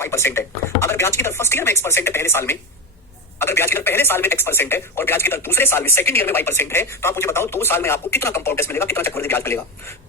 y% है। अगर ब्याज की दर फर्स्ट ईयर में x% है, पहले साल में, अगर ब्याज की दर पहले साल में x% है और ब्याज की दर दूसरे साल में सेकंड ईयर में y% है, तो आप मुझे बताओ 2 साल में आपको कितना कंपाउंड इंटरेस्ट मिलेगा, कितना चक्रवृद्धि ब्याज मिलेगा।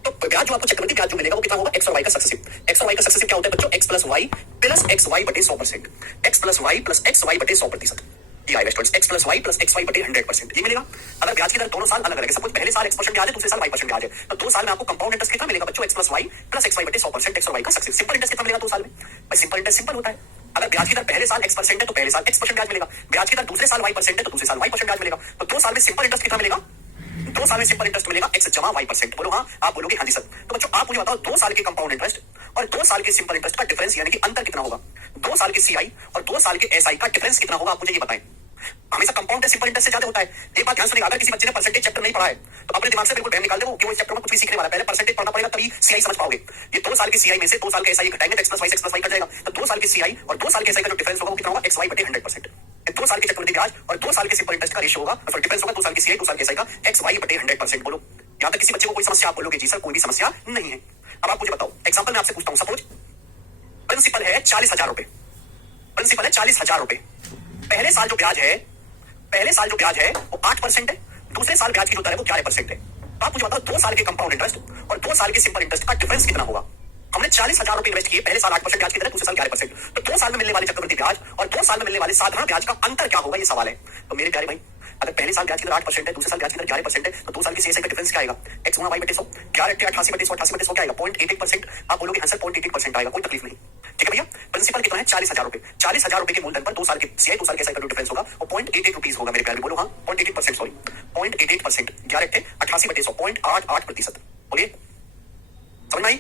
तो ब्याज जो आपको चक्रवृद्धि ब्याज जो मिलेगा वो कितना होगा, x और y का सक्सेसिव। x और y का सक्सेसिव क्या होता है बच्चों, x plus y plus x y बटे 100%, x plus y plus x y बटे 100%, ये आएगा students, x plus y plus x y बटे 100%, ये मिलेगा। अगर ब्याज की दर दोनों साल अलग अलग है, सपोज पहले साल x% ब्याज है, दूसरे साल y% ब्याज है, तो 2 साल में आपको कंपाउंड इंटरेस्ट कितना मिलेगा बच्चों, x plus y plus x y बटे 100%, x और y का सक्सेसिव। सिंपल इंटरेस्ट कितना मिलेगा 2 साल में, भाई सिंपल इंटरेस्ट सिंपल होता है। अगर ब्याज की दर पहले साल x% है तो पहले साल x% ब्याज मिलेगा, ब्याज की दर दूसरे साल y% है तो दूसरे साल y% ब्याज मिलेगा। तो 2 साल में सिंपल इंटरेस्ट कितना मिलेगा, 2 साल में सिंपल इंटरेस्ट मिलेगा x जमा y%। बोलो हाँ, आप बोलोगे हाँ जी सर। तो बच्चों आप मुझे बताओ 2 साल के कंपाउंड इंटरेस्ट और 2 साल के सिंपल इंटरेस्ट का डिफरेंस यानी कि अंतर कितना होगा। 2 साल के CI और 2 साल के SI का डिफरेंस कितना होगा, आप मुझे ये बताएं। हमेशा कंपाउंड सिंपल इंटरेस्ट से ज्यादा होता है। एक बात ध्यान सुनिएगा, अगर किसी बच्चे ने परसेंटेज चैप्टर नहीं पढ़ा है तो अपने दिमाग से बिल्कुल बहन निकाल दे, वो कि वो इस चैप्टर में कुछ भी सीखने वाला है। पहले परसेंटेज पढ़ना पड़ेगा तभी CI समझ पाओगे। ये 2 साल के CI में से 2 साल के SI घटाएंगे तो x प्लस वाई कट जाएगा। तो 2 साल के CI और 2 साल के SI का जो डिफरेंस होगा वो कितना होगा, xy बटे 100%। 2 साल के चक्रवृद्धि ब्याज और 2 साल के सिंपल इंटरेस्ट का रेशियो होगा, डिफरेंस होगा 2 साल के CI 2 साल के SI का xy बटे 100%। बोलो यहाँ तक किसी बच्चे को कोई समस्या, आप बोलोगे जी सर कोई भी समस्या नहीं है। अब आप मुझे बताओ, एग्जाम्पल मैं आपसे पूछता हूँ, सपोज प्रिंसिपल है 40,000 रुपए, प्रिंसिपल है 40,000 रुपए, पहले साल जो ब्याज है, पहले साल जो ब्याज है वो 8% है, दूसरे साल ब्याज की जो दर है वो 11% है। तो आप मुझे बताओ 2 साल के कंपाउंड इंटरेस्ट और 2 साल के सिंपल इंटरेस्ट का डिफरेंस कितना होगा। हमने 40,000 रुपए इन्वेस्ट किए, पहले साल 8% ब्याज की दर है, दूसरे साल 11%। तो 2 साल में मिलने वाले चक्रवृद्धि ब्याज और 2 साल में मिलने वाले साधारण ब्याज का अंतर क्या होगा, ये सवाल है। तो मेरे प्यारे भाई, अगर पहले साल ब्याज की दर 8% है, दूसरे साल ब्याज की दर 11% है, तो 2 साल के CSI का डिफरेंस क्या आएगा, x गुणा y बटे 100, 11 88 बटे 100, 88 बटे 100 क्या आएगा, 0.88%। आप बोलोगे हाँ सर 0.88% आएगा, कोई तकलीफ नहीं। ठीक है भैया, प्रिंसिपल कितना है 40,000 रुपए, 40,000 रुपए के मूलधन पर 2 साल के CI 2 साल के SI का जो डिफरेंस होगा वो 0.88 रुपीज होगा। मेरे प्यारे बोलो हाँ, 0.88%, सॉरी 0.88%, 11 88 बटे 100, 0.88%। बोलिए समझ में आई,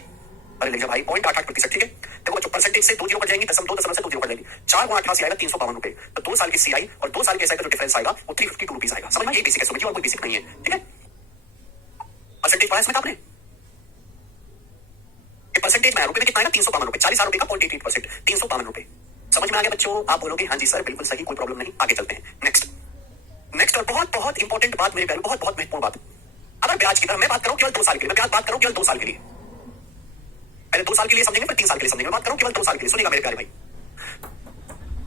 अरे लिख जा भाई 0.88%। ठीक है, देखो बच्चों परसेंटेज से 2 जीरो कट जाएंगी, दशमलव 2 दशमलव से 2 जीरो कट जाएंगी, 4 गुणा 88 आएगा 352 रुपए। तो 2 साल की CI और 2 साल के SI का जो डिफरेंस आएगा वो 352 रुपीज आएगा। समझ में, ये बेसिक है, समझिए और कोई बेसिक नहीं है। ठीक है, परसेंटेज पढ़ा इसमें आपने, परसेंटेज में रुपए में कितना आएगा 352 रुपए, 40,000 रुपए का 0.88%, 352 रुपए। समझ में आ गया बच्चों, आप बोलोगे हाँ जी सर बिल्कुल सही, कोई प्रॉब्लम नहीं। आगे चलते हैं, नेक्स्ट और बहुत बहुत इंपॉर्टेंट बात मेरे प्यारे, बहुत बहुत महत्वपूर्ण बात। अगर ब्याज की दर, मैं बात करूं केवल 2 साल के लिए, मैं बात करूं केवल 2 साल के लिए, पहले 2 साल के लिए समझेंगे फिर 3 साल के लिए समझेंगे, मैं बात करूं केवल 2 साल के लिए। सुनिएगा मेरे प्यारे भाई,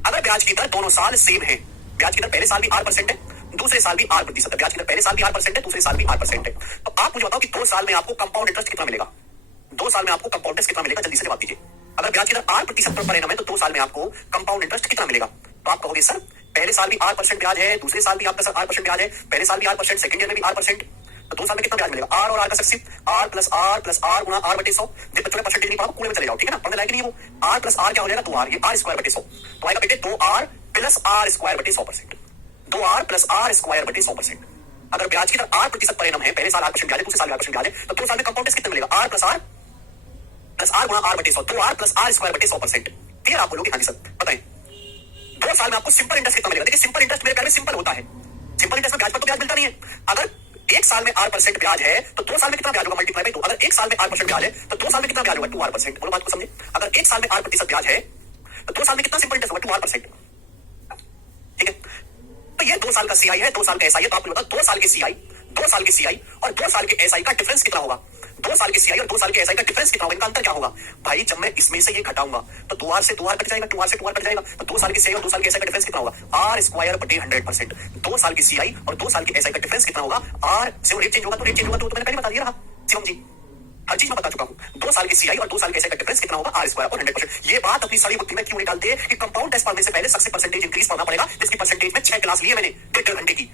अगर ब्याज की दर दोनों साल सेम है, ब्याज की दर पहले साल भी 8% है, दूसरे साल भी 8% है, ब्याज की दर पहले साल भी 8% है, दूसरे साल भी 8% है, तो आप मुझे बताओ कि 2 साल में आपको कंपाउंड इंटरेस्ट कितना मिलेगा, 2 साल में आपको कंपाउंड इंटरेस्ट कितना मिलेगा, जल्दी से जवाब दीजिए। अगर ब्याज की दर 8% पर एनम है तो 2 साल में आपको कंपाउंड इंटरेस्ट कितना मिलेगा। तो आप कहोगे सर पहले साल भी 8% ब्याज है, दूसरे साल भी आपका सर 8% ब्याज है, पहले साल भी 8%, सेकंड ईयर में भी 8%, तो 2 साल में कितना ब्याज मिलेगा। आर और आर का सक्सेसिव, आर प्लस आर गुणा आर बटे 100। जब बच्चों ने परसेंटेज नहीं पढ़ा कूड़े में चले जाओ, ठीक है ना, पढ़ने लायक नहीं है वो। आर प्लस आर क्या हो जाएगा, 2R, ये आर स्क्वायर बटे 100, तो आएगा बेटे 2R प्लस आर स्क्वायर बटे 100%, 2R प्लस आर स्क्वायर बटे 100%। अगर ब्याज की दर 8% पर एनम है, पहले साल 8% ब्याज है, दूसरे साल 8% ब्याज है, तो 2 साल में कंपाउंड इंटरेस्ट कितना मिलेगा, आर प्लस आर गुणा आर बटे 100, 2R प्लस आर स्क्वायर बटे 100%। फिर आप बोलोगे हाँ जी सर बताएं 2 साल में आपको सिंपल इंटरेस्ट कितना मिलेगा। देखिए सिंपल इंटरेस्ट मेरे प्यारे सिंपल होता है, सिंपल इंटरेस्ट में ब्याज पर तो ब्याज मिलता नहीं है। अगर 1 साल में 8% ब्याज है तो 2 साल में कितना ब्याज होगा, मल्टीप्लाई बाय 2। अगर 1 साल में 8% ब्याज है तो 2 साल में कितना ब्याज होगा, 2R%। बोलो बात को समझे, अगर 1 साल में 8% ब्याज है तो 2 साल में कितना सिंपल इंटरेस्ट होगा, 2R%। ठीक है, तो ये 2 साल का CI है, 2 साल का SI है, तो आपको बताओ 2 साल के CI, 2 साल के CI और 2 साल के SI का डिफरेंस कितना होगा। 2 साल के CI और 2 साल के SI का डिफरेंस कितना होगा, इनका अंतर क्या होगा। भाई जब मैं इसमें से ये घटाऊंगा तो 2R से 2R कट जाएगा, 2R से 2R कट जाएगा, तो 2 साल के CI और 2 साल के SI का डिफरेंस कितना होगा, R स्क्वायर बटे 100%। 2 साल के CI और 2 साल के SI का डिफरेंस कितना होगा, R से रेट चेंज होगा तो रेट चेंज होगा, तो मैंने पहले बता दिया रहा शिवम जी, हर चीज मैं बता चुका हूं। 2 साल के CI और 2 साल के SI का डिफरेंस कितना होगा, R स्क्वायर और 100%। ये बात अपनी सारी बुद्धि में क्यों निकालते हैं कि कंपाउंड टेस्ट पढ़ने से पहले सबसे परसेंटेज इंक्रीज पढ़ना पड़ेगा, जिसकी परसेंटेज में 6 क्लास लिए मैंने 1.5 घंटे की।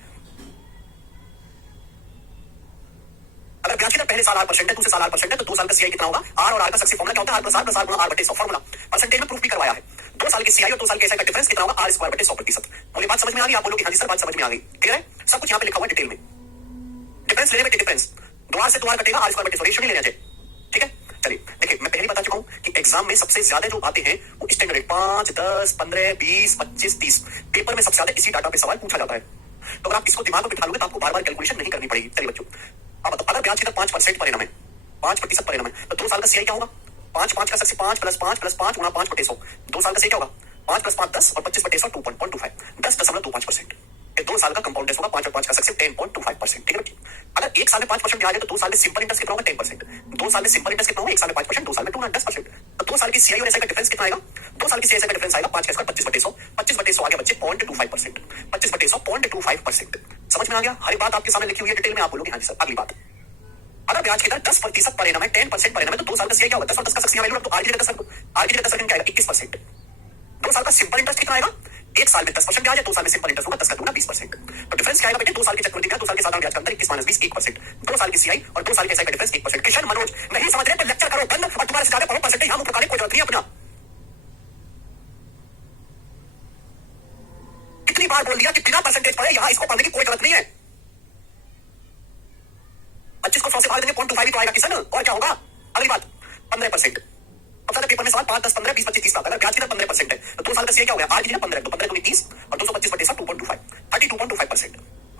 अगर ब्याज की दर पहले साल 8% है, दूसरे साल 8% है, तो 2 साल का CI कितना होगा, आर और आर का सक्सेसिव फॉर्मूला क्या होता है, आर प्लस आर गुणा आर बटे 100 फॉर्मूला परसेंटेज में प्रूफ भी करवाया है। 2 साल के CI और 2 साल के SI का डिफरेंस कितना होगा, आर स्क्वायर बटे 100%। मुझे बात समझ में आ गई, आप बोलोगे हाँ जी सर बात समझ में आ गई, क्लियर है, सब कुछ यहाँ पे लिखा हुआ डिटेल में। डिफरेंस लेने में डिफरेंस 2R से 2R कटेगा, आर स्क्वायर बटे 100 रेशियो नहीं लेना चाहिए। ठीक है, चलिए देखिए मैं पहले बता चुका हूं कि एग्जाम में सबसे ज्यादा जो आते हैं वो स्टैंडर्ड 5, 10, 15, 20, 25, 30 पेपर में सबसे ज्यादा इसी डाटा पे सवाल पूछा जाता है। तो अगर आप इसको दिमाग में बिठा लोगे तो आपको बार बार कैलकुलेशन नहीं करनी पड़ेगी। चलिए बच्चों अब बताओ, अगर ब्याज की दर 5% पर एनम है, 5% पर एनम है, तो 2 साल का CI क्या होगा, 5 का सक्सेसिव 5 प्लस 5 गुणा 5 बटे 100। 2 साल का CI क्या होगा, 5 प्लस 5 10 और 25 बटे 100 2.25, 10.25%। 2 साल का कंपाउंड इंटरेस्ट होगा, 5 और 5 का सक्सेसिव 10.25%। ठीक है बच्चे, अगर 1 साल में 5% ब्याज है तो 2 साल में सिंपल इंटरेस्ट कितना होगा, 10%। 2 साल में सिंपल इंटरेस्ट कितना होगा, 1 साल में 5%, 2 साल में 10%। तो 2 साल की सीआई और एसआई का डिफरेंस कितना आएगा? 2 साल की सीआई का डिफरेंस आएगा 5 का स्क्वायर 25/100, 25/100 आ गया बच्चे 0.25%, 25/100 0.25%। समझ में आ गया? हर बात आपके सामने लिखी हुई है डिटेल में, आप बोलोगे हाँ जी सर। अगली बात, अगर ब्याज की दर 10% पर एनम है, 10% पर एनम है, तो 2 साल का सीआई क्या होगा? 10 और 10 का सक्सिया वैल्यू, तो आर की जगह 10% क्या आएगा? 21%। 2 साल का सिंपल इंटरेस्ट कितना आएगा? 1 साल में 10% ब्याज है, 2 साल में सिंपल इंटरेस्ट होगा 10 का 2 20%। तो डिफरेंस क्या आएगा बेटे? 2 साल के चक्रवृद्धि ब्याज, 2 साल के साधारण ब्याज का अंतर 21 - 20 1%। 2 साल की सीआई और 2 साल के एसआई का डिफरेंस 1%। किशन मनोज नहीं समझ रहे तो लेक्चर करो बंद और तुम्हारे से ज्यादा पढ़ो परसेंटेज, हम कोई जरूरत नहीं अपना। कितनी बार बोल दिया कि बिना परसेंटेज पढ़े यहां इसको पढ़ने की कोई जरूरत नहीं है। 25 को 100 से भाग देंगे 0.25 ही तो आएगा किशन, और क्या होगा? अगली बात 15%। अब सारे पेपर में सवाल 5 10 15 20 25 30 का, अगर ब्याज की दर 15% है तो 2 साल का सीआई क्या हो गया? आर की जगह 15, तो 15 दूनी 30 और 225/100 2.25 32.25%,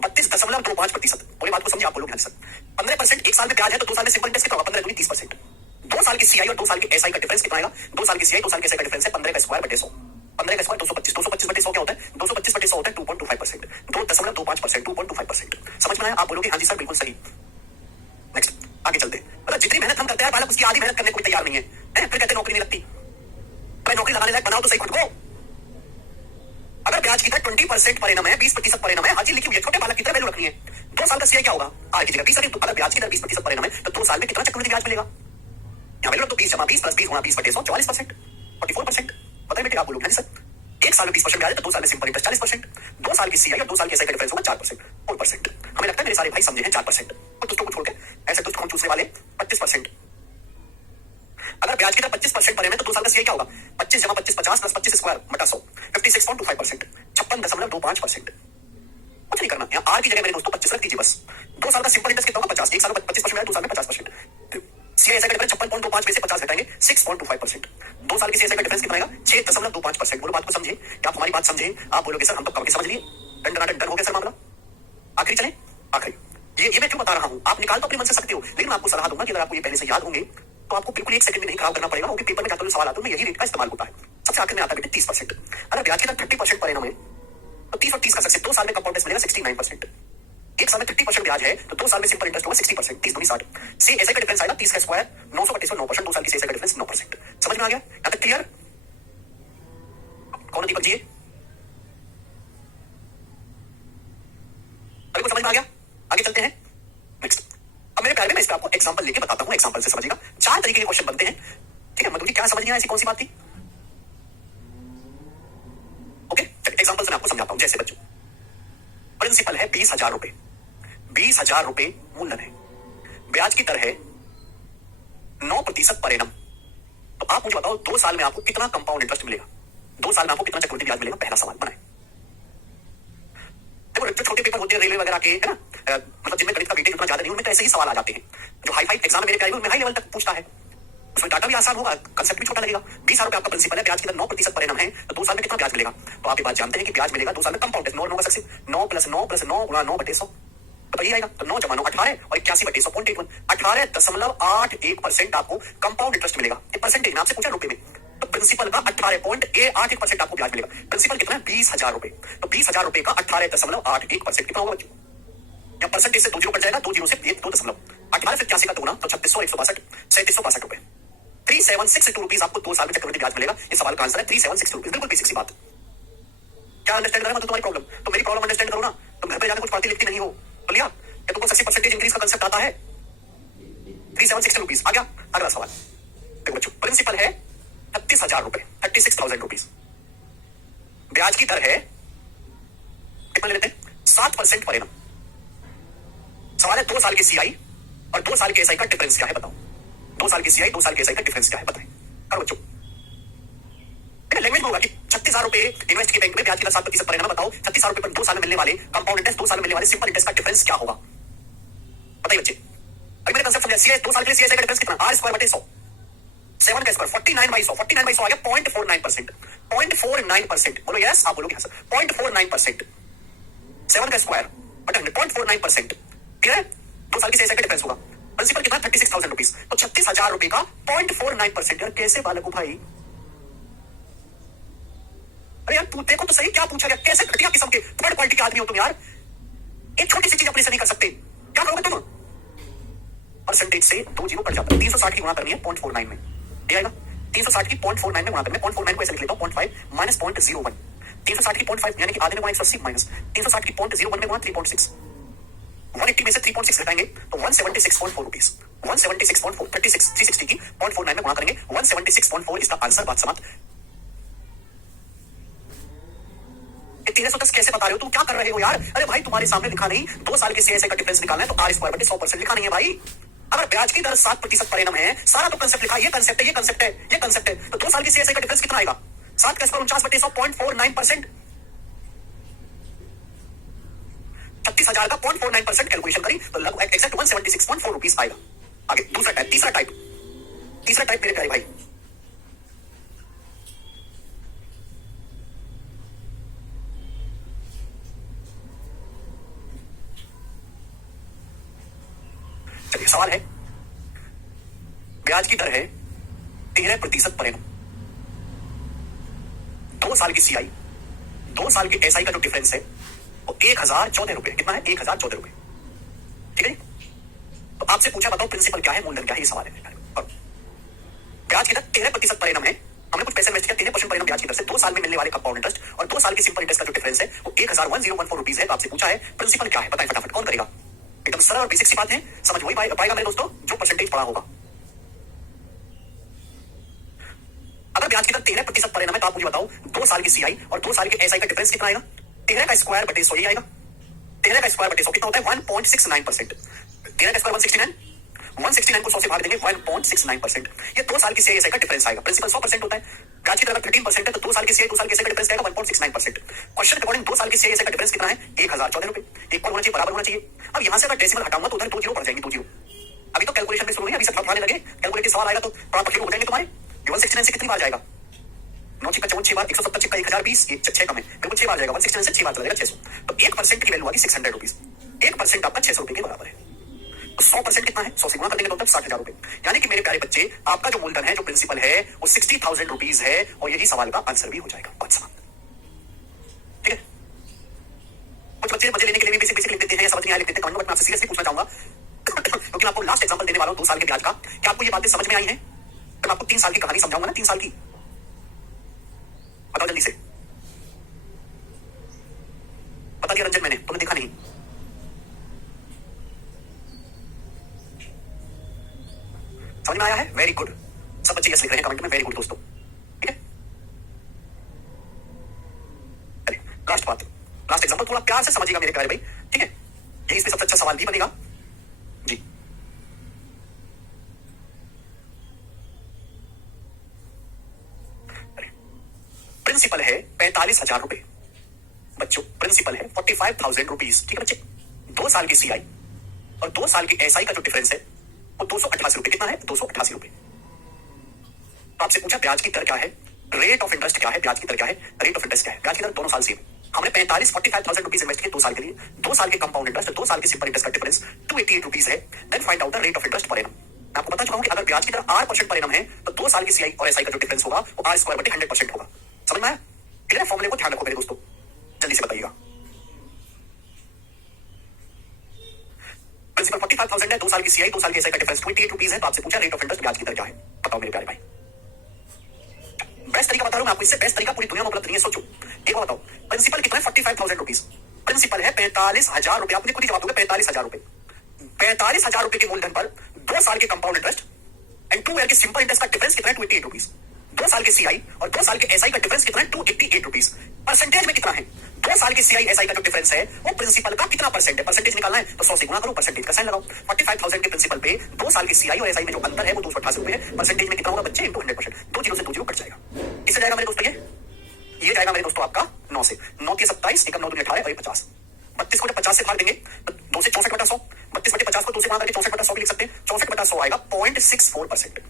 32.25%। पूरी बात को समझिए, आप बोलोगे सर 15% 1 साल में ब्याज है तो 2 साल में सिंपल इंटरेस्ट कितना होगा? 15 दूनी 30%। 2 साल की सीआई और 2 साल की एसआई का डिफरेंस कितना आएगा? 2 साल की सीआई 2 साल के एसआई का डिफरेंस है 15 का स्क्वायर बटे 100, 15 का स्क्वायर 225, 225/100 क्या होता है? 225/100 होता है 2.25%, 2.25%, 2.25%। समझ में आया? आप बोलोगे हाँ जी सर बिल्कुल सही। नेक्स्ट आगे चलते हैं। मतलब जितनी मेहनत हम करते हैं बालक उसकी आधी मेहनत करने को तैयार नहीं है, फिर कहते नौकरी नहीं लगती। भाई नौकरी लगाने लायक बनाओ तो सही खुद को। अगर ब्याज की दर 20% पर एनम है, 20% पर एनम है, हाजी लिखी हुई है, छोटे बालक की तरह वैल्यू रखनी है। 2 साल का सीआई क्या होगा? आर की जगह 20। अगर ब्याज की दर 20% पर एनम है तो 2 साल में कितना चक्रवृद्धि ब्याज मिलेगा? यहाँ वैल्यू तो 20 जमा 20 प्लस 20 गुणा 20/100 44%, 44%। पता है बेटे, आप बोलोगे हाँ सर 1 साल में 20% ब्याज है तो 2 साल में सिंपल इंटरेस्ट 40%। 2 साल की सीआई और 2 साल की एसआई का डिफरेंस होगा 4%, 4%। हमें लगता है मेरे सारे भाई समझे हैं 4%। और दोस्तों को छोड़ के ऐसे दोस्त कौन चूसने वाले 25%। अगर ब्याज की दर 25% पर है तो 2 साल का सीआई क्या होगा? 25 जमा 25 50 प्लस 25 स्क्वायर बटा 100 56.25%, 56.25%। कुछ नहीं करना, यहाँ आर की जगह मेरे दोस्तों 25 रख दीजिए बस। 2 साल का सिंपल इंटरेस्ट कितना होगा? 50। 1 साल में 25% है, 2 साल में 50%। सीआई एसआई का डिफरेंस 56.25 में से 50 घटाएंगे 6.25%। 2 साल की सीआई का डिफरेंस कितना आएगा? 6.25%। बोलो बात को समझे, क्या आप हमारी बात समझे? आप बोलोगे सर हम तो कब के समझ लिए, डन हो गया सर मामला। आखिरी चले, आखिरी ये मैं क्यों बता रहा हूं, आप निकाल तो अपने मन से सकते हो, लेकिन मैं आपको सलाह दूंगा कि अगर आपको ये पहले से याद होंगे तो आपको बिल्कुल 1 सेकंड में नहीं खराब करना पड़ेगा, क्योंकि पेपर में जाते हुए सवाल आते हैं यही रेट का इस्तेमाल होता है। सबसे आखिर में आता है बेटे 30%। अगर ब्याज की दर 30% पर एनम है तो 30 और 30 का सक्सेस 2 साल में कंपाउंड इंटरेस्ट मिलेगा 69%। 1 साल में 30% ब्याज है तो 2 साल में सिंपल इंटरेस्ट होगा 60%, 30 दूनी 60। सी एसआई का डिफरेंस आएगा 30 का स्क्वायर 900/100 9%। 2 साल की एसआई का डिफरेंस 9%। समझ में आ गया? यहां तक क्लियर? कौन दीपक जी? अरे को समझ में आ गया? आगे चलते हैं नेक्स्ट। अब मेरे प्यारे में मैं इस पे आपको एग्जांपल लेके बताता हूं, एग्जांपल से समझिएगा। 4 तरीके के क्वेश्चन बनते हैं, ठीक है? मतलब क्या समझ नहीं आया, ऐसी कौन सी बात थी? ओके, एग्जांपल से मैं आपको समझाता हूं। जैसे बच्चों प्रिंसिपल है 20,000 रुपए, 20,000 रुपए मूलधन है, ब्याज की दर है 9% पर एनम। तो आप मुझे बताओ 2 साल में आपको कितना कंपाउंड इंटरेस्ट मिलेगा? 2 साल में आपको कितना चक्रवृद्धि ब्याज मिलेगा? पहला सवाल बनाए। देखो जो छोटे पेपर होते हैं रेलवे वगैरह के, है ना, मतलब जिनमें गणित का वेटेज उतना ज्यादा नहीं, उनमें तो ऐसे ही सवाल आ जाते हैं। जो हाई एग्जाम मेरे प्यारे उनमें हाई लेवल तक पूछता है, उसमें डाटा भी आसान होगा, कंसेप्ट भी छोटा लगेगा। 20,000 रुपए आपका प्रिंसिपल है, ब्याज की दर 9% पर एनम है, तो 2 साल में कितना ब्याज मिलेगा? तो आप ये बात जानते हैं कि ब्याज मिलेगा 2 साल में कंपाउंड 9 का सक्सेस 9 + 9 + 9 गुणा 9/100 बताइए आएगा। तो 9 जमा 9 18 और 81/100 0.81 18.81% आपको कंपाउंड इंटरेस्ट मिलेगा। ये परसेंटेज आपसे पूछा रुपए में, तो प्रिंसिपल का 18.81% आपको ब्याज मिलेगा। प्रिंसिपल कितना है? 20,000 रुपए। तो 20,000 रुपए का 18.81% कितना होगा? या परसेंटेज से 2 जीरो कट जाएगा, 2 जीरो से 2 18 से 81 का 2 गुना तो 3600 162 3762 रुपए 3762 रुपीज आपको 2 साल में चक्रवृद्धि ब्याज मिलेगा। इस सवाल का आंसर है 3762 रुपीज। बिल्कुल बेसिक सी बात। क्या अंडरस्टैंड करें मतलब तुम्हारी प्रॉब्लम? तो मेरी प्रॉब्लम अंडरस्टैंड करो ना, तुम घर पे जाकर कुछ पढ़ती लिखती नहीं हो तो लिया, क्या तुमको 80% इंक्रीज का कंसेप्ट आता है? 3760 रुपीज आ गया। अगला सवाल देखो बच्चों, प्रिंसिपल है 36,000 रुपए 36,000 रुपीज, ब्याज की दर है कितना ले लेते हैं? 7% पर एनम। सवाल है 2 साल की सीआई और 2 साल के एसआई का डिफरेंस क्या है बताओ? 2 साल की सीआई 2 साल के एसआई का डिफरेंस क्या है बताएं? करो बच्चों, लैंग्वेज में होगा कि 36,000 रुपए इन्वेस्ट किए बैंक में, ब्याज की दर 7% पर एनम। बताओ 36,000 रुपए पर 2 साल में मिलने वाले कंपाउंड इंटरेस्ट, 2 साल में मिलने वाले सिंपल इंटरेस्ट का डिफरेंस क्या होगा? बताइए बच्चे। अभी मैंने कंसेप्ट समझा। सीआई 2 साल के लिए सीआई का डिफरेंस कितना? r स्क्वायर बटे 100, 7 का स्क्वायर 49/100, 49/100 आ गया 0.49%, 0.49%। बोलो यस, आप बोलोगे सर 0.49%। 7 का स्क्वायर बटे 0.49%, ठीक है? 2 साल की सीआई का डिफरेंस होगा। प्रिंसिपल कितना? 36,000 रुपीज। तो 36,000 रुपए का 0.49%। यार कैसे बालक हो भाई? अरे यार तू देखो तो सही, क्या पूछा गया? कैसे घटिया किस्म के थर्ड क्वालिटी के आदमी हो तुम यार। एक छोटी सी चीज अपने से नहीं कर सकते, क्या करोगे तुम? परसेंटेज से 2 जीरो कट जाता है, 360 की गुणा करनी है 0.49 में, ये आएगा 360 की 0.49 में गुणा करेंगे, 0.49 को ऐसे लिख लेता हूं 0.5 माइनस 0.01, 360 की 0.5 यानी कि आधे में गुणा 180 माइनस 360 की 0.01 में गुणा 3.6, 180 में से 3.6 घटाएंगे तो 176.4 रुपीज, 176.4 36 360 की 0.49 में गुणा करेंगे 176.4 इसका आंसर। बात समाप्त। 1310 कैसे बता रहे हो, तुम क्या कर रहे हो यार? अरे भाई तुम्हारे सामने लिखा नहीं 2 साल के सीएसए का डिफरेंस निकालना है तो आर स्क्वायर बटे 100% लिखा नहीं है भाई। अगर ब्याज की दर 7% पर एनम है, सारा तो कंसेप्ट लिखा, ये कंसेप्ट है, ये कंसेप्ट है, ये कंसेप्ट है, तो 2 साल की सीएसए का डिफरेंस कितना आएगा? 7 का स्क्वायर 49 बटे 100 0.49%, 36,000 का 0.49% कैलकुलेशन करी तो लगभग एग्जैक्ट 176.4 रुपीज आएगा। आगे दूसरा टाइप, तीसरा टाइप मेरे प्यारे भाई, चलिए सवाल है, ब्याज की दर है 13% पर एनम, 2 साल की सीआई, 2 साल के एसआई का जो डिफरेंस है वो 1014 रुपए, कितना है? 1014 रुपए, ठीक है। तो आपसे पूछा बताओ प्रिंसिपल क्या है, मूलधन क्या है, ये सवाल है। और ब्याज की दर 13% पर एनम है, हमने कुछ पैसे इन्वेस्ट किया 13% पर एनम ब्याज की दर से, 2 साल में मिलने वाले कंपाउंड इंटरेस्ट और 2 साल के सिंपल इंटरेस्ट का जो डिफरेंस है वो 1014 रुपीज है। तो आपसे पूछा है प्रिंसिपल क्या है, बताएं फटाफट, कौन करेगा? एकदम सरल और बेसिक सी बात है, समझ वही पाएगा मेरे दोस्तों जो परसेंटेज पढ़ा होगा। अगर ब्याज की दर 13% पर एनम है तो आप मुझे बताओ 2 साल की सीआई और 2 साल के एसआई का डिफरेंस कितना आएगा? 13 का स्क्वायर बटे 100 ही आएगा। 13 का स्क्वायर बटे 100 कितना होता है? 1.69%। 13 का स्क्वायर 169, 169 को 100 से भाग देंगे 1.69%। ये 2 साल की सीआई एसआई का डिफरेंस आएगा। प्रिंसिपल 100% होता है, ब्याज की दर 13% है तो 2 साल की सीआई 2 साल के एसआई का डिफरेंस आएगा 1.69%। क्वेश्चन के अकॉर्डिंग 2 साल की सीआई एसआई का डिफरेंस कितना है? 1014 रुपए, इक्वल होना चाहिए, बराबर होना चाहिए। अब यहां से अगर डेसिमल हटाऊंगा तो उधर 2 जीरो पड़ जाएंगे, 2 जीरो। अभी तो कैलकुलेशन में शुरू हुई, अभी सब भागने लगे, कैलकुलेटर सवाल आएगा तो थोड़ा पखेरु हो जाएंगे तुम्हारे। 169 से कितनी बार जाएगा? 9 चिक्का 54 6 बार, 170 चिक्का 1020, 6 कम है, बिल्कुल 6 बार जाएगा। 169 से 6 बार चला जाएगा 600, तो 1% की वैल्यू आ गई 600 रुपीज। 1% आपका 600 रुपए के बराबर है। तो 100% कितना है? 100 से गुणा कर देंगे तो 60,000 रुपए। यानी कि मेरे प्यारे बच्चे आपका जो मूलधन है, जो प्रिंसिपल है वो 60,000 रुपीज है और यही सवाल का आंसर भी हो जाएगा। बात समाप्त, ठीक है। कुछ बच्चे मजे लेने के लिए भी बेसिक बेसिक लिख देते हैं या समझ नहीं आया लिख देते हैं, बट मैं आपसे सीरियसली पूछना चाहूंगा क्योंकि आपको लास्ट एग्जांपल देने वाला हूं 2 साल के ब्याज का। क्या आपको ये बातें समझ में आई हैं? तो मैं आपको 3 साल की कहानी समझाऊंगा ना, 3 साल की, बताओ जल्दी से। बता दिया रंजन मैंने, तुमने देखा नहीं। समझ में आया है? वेरी गुड, सब बच्चे यस लिख रहे हैं कमेंट में, वेरी गुड दोस्तों, ठीक है। लास्ट बात, लास्ट एग्जांपल थोड़ा प्यार से समझिएगा मेरे प्यारे भाई, ठीक है। यही इसमें सबसे अच्छा सवाल भी बनेगा जी। प्रिंसिपल है 45,000 रुपए बच्चों, प्रिंसिपल है 45,000 रुपीज, ठीक है बच्चे। 2 साल की सीआई और 2 साल की एसआई का जो डिफरेंस है वो 288 रुपए, कितना है? 288 रुपए। तो आपसे पूछा ब्याज की दर क्या है, रेट ऑफ इंटरेस्ट क्या है, ब्याज की दर क्या है, रेट ऑफ इंटरेस्ट क्या है। ब्याज की दर दोनों साल सेम, हमने 45,000 रुपीज इन्वेस्ट किए 2 साल के लिए, 2 साल के कंपाउंड इंटरेस्ट, 2 साल के सिंपल इंटरेस्ट का डिफरेंस 288 रुपीज है। Then find out the rate of interest per annum. मैं आपको बता चुका हूं कि अगर ब्याज की दर 8% पर एनम है तो 2 साल की सीआई और एसआई का जो डिफरेंस होगा वो आर स्क्वायर बटे 100% होगा। समझ में आया? क्लियर? फॉर्मूले को ध्यान रखो मेरे दोस्तों, जल्दी से बताइएगा। प्रिंसिपल 45,000 है, 2 साल की सीआई 2 साल के एसआई का डिफरेंस 28 रुपीज है। तो आपसे पूछा रेट ऑफ इंटरेस्ट ब्याज की दर क्या है, बताओ मेरे प्यारे भाई। बेस्ट तरीका बता रहा हूं मैं आपको, इससे बेस्ट तरीका पूरी दुनिया में उपलब्ध नहीं है। सोचो एक बार बताओ, प्रिंसिपल कितना है? 45,000 रुपीज, प्रिंसिपल है 45,000 रुपए। आपने खुद ही जवाब दोगे 45,000 रुपए। 45,000 रुपए के मूलधन पर 2 साल के कंपाउंड इंटरेस्ट एंड 2 ईयर के सिंपल इंटरेस्ट का डिफरेंस कितना है? 28 रुपीज। 2 साल के सीआई और 2 साल के एसआई का डिफरेंस कितना है? 288 रुपीज। परसेंटेज में कितना है? 2 साल के सीआई एसआई का जो डिफरेंस है वो प्रिंसिपल का कितना परसेंट है? परसेंटेज निकालना है तो 100 से गुणा करो, परसेंटेज का साइन लगाओ। 45,000 के प्रिंसिपल पे 2 साल के सीआई और एसआई में जो अंतर है वो 288 रुपए है। परसेंटेज में कितना होगा बच्चे? इंटू 100%, 2 जीरो से 2 जीरो कट जाएगा। इससे जाएगा मेरे दोस्तों ये जाएगा मेरे दोस्तों आपका 9 से 9 के 27, 1 9 2 18 और 50। 32 को जब 50 से भाग देंगे तो 2 से 64 बटा 100, 32 बटे 50 को 2 से भाग करके 64 बटा 100 भी लिख सकते हैं। 64 बटा 100 आएगा 0.64%।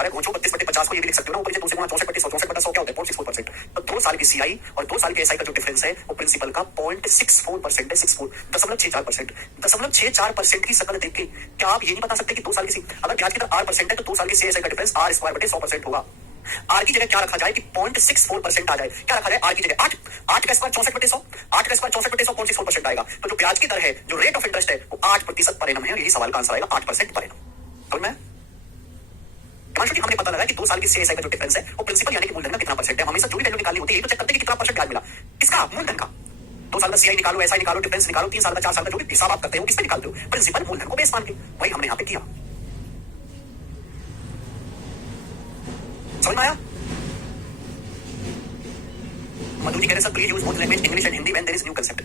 अरे घोचो 32 बटे 50 को ये भी लिख सकते हो ना, ऊपर से 2 से गुणा 64 बटे 100, 64 बटा 100 क्या होता है? 0.64%। तो 2 साल की सीआई और 2 साल के एसआई का जो डिफरेंस है वो प्रिंसिपल का 0.64% है, 64.64%। 0.64% की शकल देख के क्या आप ये नहीं बता सकते कि 2 साल की अगर ब्याज की दर 8% है तो 2 साल की सीआई का डिफरेंस आर स्क्वायर बटे 100% होगा। आर की जगह क्या रखा जाए कि 0.64% आ जाए? क्या रखा जाए? आर की जगह 8 का स्क्वायर 64 बटे 100, 8 का स्क्वायर 64 बटे 100 0.64% आएगा। तो जो ब्याज की दर है, जो रेट ऑफ इंटरेस्ट है वो 8% पर एनम है और यही सवाल का आंसर आएगा 8% पर एनम। समझ में? हिमांशु जी हमने पता लगा कि 2 साल की सीआईएसआई का जो डिफरेंस है वो प्रिंसिपल यानी कि मूलधन का कितना परसेंट है। हमेशा जो भी वैल्यू निकालनी होती है ये तो चेक करते हैं कि कितना परसेंट ब्याज मिला, किसका, मूलधन का। 2 साल का सीआई निकालो, एसआई निकालो, डिफरेंस निकालो, 3 साल का 4 साल का जो भी हिसाब आप करते हो किस पे निकालते हो, प्रिंसिपल मूलधन को बेस मान के। वही हमने यहाँ पे किया। समझ में आया? मधु जी कह रहे sir please use both language English and Hindi when there is new concept.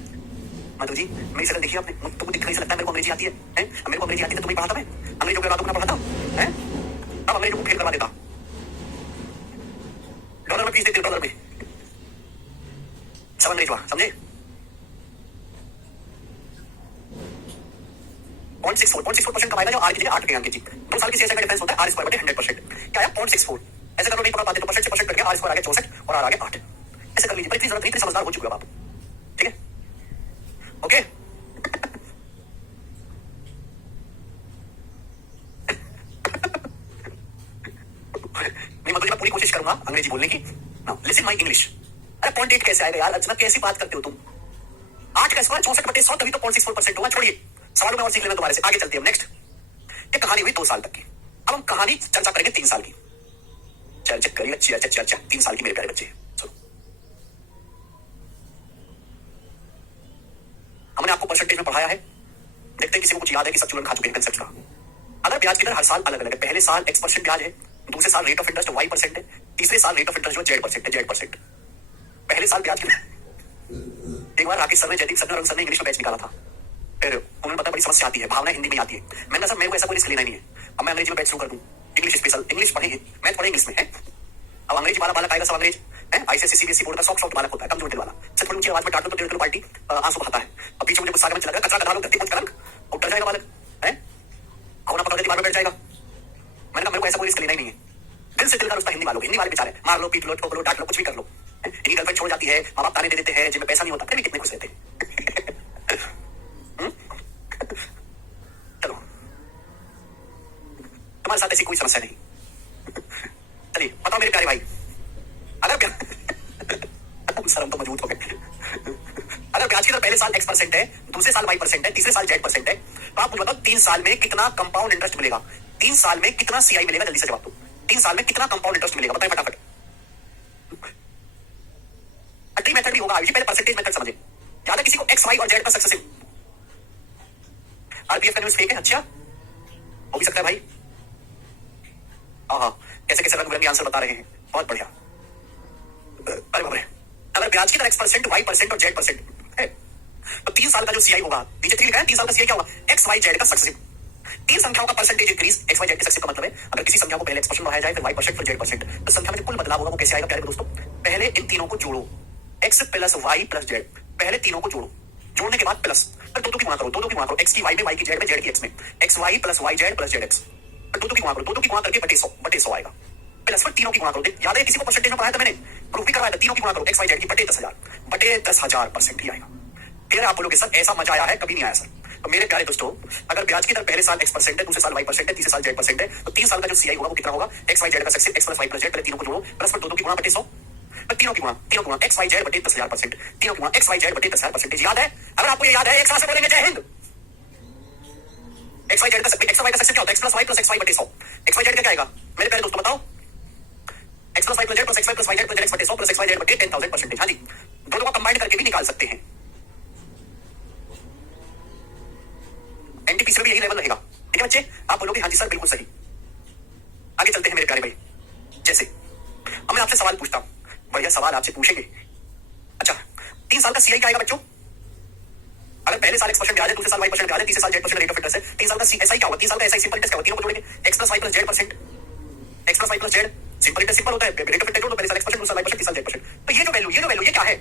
Madhu ji मेरी शक्ल देखिए आपने, तुमको दिखने से लगता है मेरे को अंग्रेजी आती है, हैं? मेरे को अंग्रेजी आती है तो तुम्हें पढ़ाता मैं अंग्रेजों के बातों को ना पढ़ाता, हैं? अब अंग्रेजों को फेल करवा देता। डॉलर में फीस देते हो, डॉलर में सब अंग्रेज हुआ, समझे? 0.64% कमाएगा जो आर की जगह 8 के अंक की। 2 साल की सीएसआई का डिफरेंस होता है आर स्क्वायर बटे 100%। क्या है 0.64? ऐसे करो, नहीं पढ़ा पाते तो परसेंट से परसेंट करके आर स्क्वायर आ गया 64 और आर आ गया 8। ऐसे कर लीजिए, पर इतनी जरूरत नहीं, इतने समझदार हो चुके हो आप, ठीक है? ओके नहीं मतलब मैं पूरी कोशिश करूंगा अंग्रेजी बोलने की। Listen my English. अरे 0.8 कैसे आएगा यार अर्चना, कैसी बात करते हो तुम? 8 का स्क्वायर 64 बटे 100 तभी तो 0.64% होगा। छोड़िए सवालों में और सीख लेना तुम्हारे से, आगे चलते हैं नेक्स्ट। ये कहानी हुई 2 साल तक की। अब हम कहानी चर्चा करेंगे 3 साल की। चर्चा करिए, चर्चा 3 साल की मेरे प्यारे बच्चे सुनो। हमने आपको परसेंटेज में पढ़ाया है, देखते हैं किसी को कुछ याद है कि सब चूरन खा चुके हैं कंसेप्ट का। अगर ब्याज की दर हर साल अलग अलग है, पहले साल x% ब्याज है, दूसरे साल रेट ऑफ इंटरेस्ट y% है, तीसरे साल रेट ऑफ इंटरेस्ट जो z%। पहले साल ब्याज की एक बार राकेश सर ने, जयदीप सर ने, अरुण सर ने इंग्लिश में बैच निकाला था, फिर उन्होंने पता बड़ी समस्या आती है, भावना हिंदी में आती है। मैंने कहा सर मेरे को ऐसा कोई रिस्क लेना नहीं है, अब मैं अंग्रेजी में बैच शुरू कर दूं, इंग्लिश स्पेशल, इंग्लिश पढ़ेंगे, मैथ पढ़े इंग्लिश में है। अब अंग्रेजी वाला बालक आएगा, सब अंग्रेज है, आईसीएसई सीबीएसई बोर्ड का सॉफ्ट बालक होता है, कमजोर दिल वाला, सिर्फ थोड़ी ऊंची आवाज में डांट दो तो 1.5 किलो पार्टी आंसू बहाता है। अब पीछे मुझे गुस्सा चला गया, कचरा करा लो, धरती कुछ कलंक, और डर जाएगा बालक है, और पकड़ के दीवार में बैठ जाएगा। मैंने कहा मेरे को ऐसा कोई रिस्क लेना ही नहीं है, दिल से दिल का रुस्ता हिंदी वालों, हिंदी वाले बेचारे मार लो, पीट लो, ठोक लो, डांट लो, कुछ भी कर लो। इनकी गर्लफ्रेंड छोड़ जाती है, माँ बाप ताने दे देते हैं, जिनमें पैसा नहीं होता, फिर भी कितने खुश रहते हैं। चलो तुम्हारे साथ ऐसी कोई समस्या नहीं। चलिए बताओ मेरे प्यारे भाई, अगर सर हम तो मजबूत हो गए। अगर ब्याज की दर पहले साल x% है, दूसरे साल y% है, तीसरे साल z% है, तो आप मुझे बताओ 3 साल में कितना कंपाउंड इंटरेस्ट मिलेगा? 3 साल में कितना सीआई मिलेगा? जल्दी से जवाब दो। 3 साल में कितना कंपाउंड इंटरेस्ट मिलेगा बताएं फटाफट। अट्री मेथड भी होगा, अभी पहले परसेंटेज मेथड समझे। याद है किसी को x, y और z का सक्सेसिव? आरपीएफ का न्यूज़ फेक है? अच्छा हो भी सकता है भाई। हाँ कैसे कैसे रंग बिरंगे आंसर बता रहे हैं, बहुत बढ़िया। अरे बाप रे, अगर ब्याज की दर x%, y% और z% है तो 3 साल का जो सीआई होगा, नीचे 3 लिखा है, 3 साल का सीआई क्या होगा? x, y, z का सक्सेसिव। 3 संख्याओं का percentage increase, x, y, z के सक्सेसिव का मतलब है अगर किसी संख्या को पहले x% बढ़ाया जाए, फिर y% फिर z%, तो संख्या में जो कुल बदलाव होगा वो कैसे आएगा प्यारे दोस्तों? पहले इन तीनों को जोड़ो, x plus y plus z, पहले तीनों को जोड़ो, जोड़ने के बाद प्लस, फिर दो की गुणा करो, दो की गुणा करो, x की y में, y की z में, z की x में, x y plus y z plus z x, फिर दो की गुणा करो, दो की गुणा करके बटे 100 आएगा, प्लस फिर तीनों की गुणा करो। याद है किसी को परसेंटेज में पढ़ाया था मैंने, प्रूफ भी करवाया था, तीनों की गुणा करो, x y z की बटे 10,000% ही आएगा। फिर आप बोलोगे सर ऐसा मजा आया है, कभी नहीं आया सर। तो मेरे प्यारे दोस्तों, अगर ब्याज की दर पहले साल x% है, दूसरे साल y% है, तीसरे साल z% है, तो 3 साल का जो सीआई होगा वो कितना होगा? x y z का successive, x plus y plus z, पहले तीनों को जोड़ो, प्लस फिर दो की गुणा बटे 100, तीनों की गुणा x y z बटे 10,000%, तीनों की गुणा x y z बटे 10,000%। याद है? अगर आपको ये याद है एक साथ से बोलेंगे जय हिंद। x y z का सक्सेसिव क्या होता है? x plus y plus x y बटे 100। x y z क्या आएगा मेरे प्यारे दोस्तों बताओ? x plus y plus z plus x y plus y z plus z x बटे 100 प्लस x y z बटे 10,000%। हाँ जी, दोनों को कंबाइन करके भी निकाल सकते हैं। एनटीपीसी में भी यही लेवल रहेगा, ठीक है बच्चे? आप बोलोगे हाँ जी सर बिल्कुल सही। आगे चलते हैं मेरे प्यारे भाई। जैसे अब मैं आपसे सवाल पूछता हूं, बढ़िया सवाल आपसे पूछेंगे। अच्छा 3 साल का सीआई क्या आएगा बच्चों? अगर पहले साल x% ब्याज है, दूसरे साल y% ब्याज है, तीसरे साल z% रेट ऑफ इंटरेस्ट है, 3 साल का एसआई क्या होगा? 3 साल का एसआई सिंपल इंटरेस्ट क्या होगा? तीनों को जोड़ेंगे, x plus y plus z%, x plus y plus z, simple interest simple होता है, रेट ऑफ इंटरेस्ट पहले साल x%, दूसरा y%, तीसरा z%। तो ये जो वैल्यू ये क्या है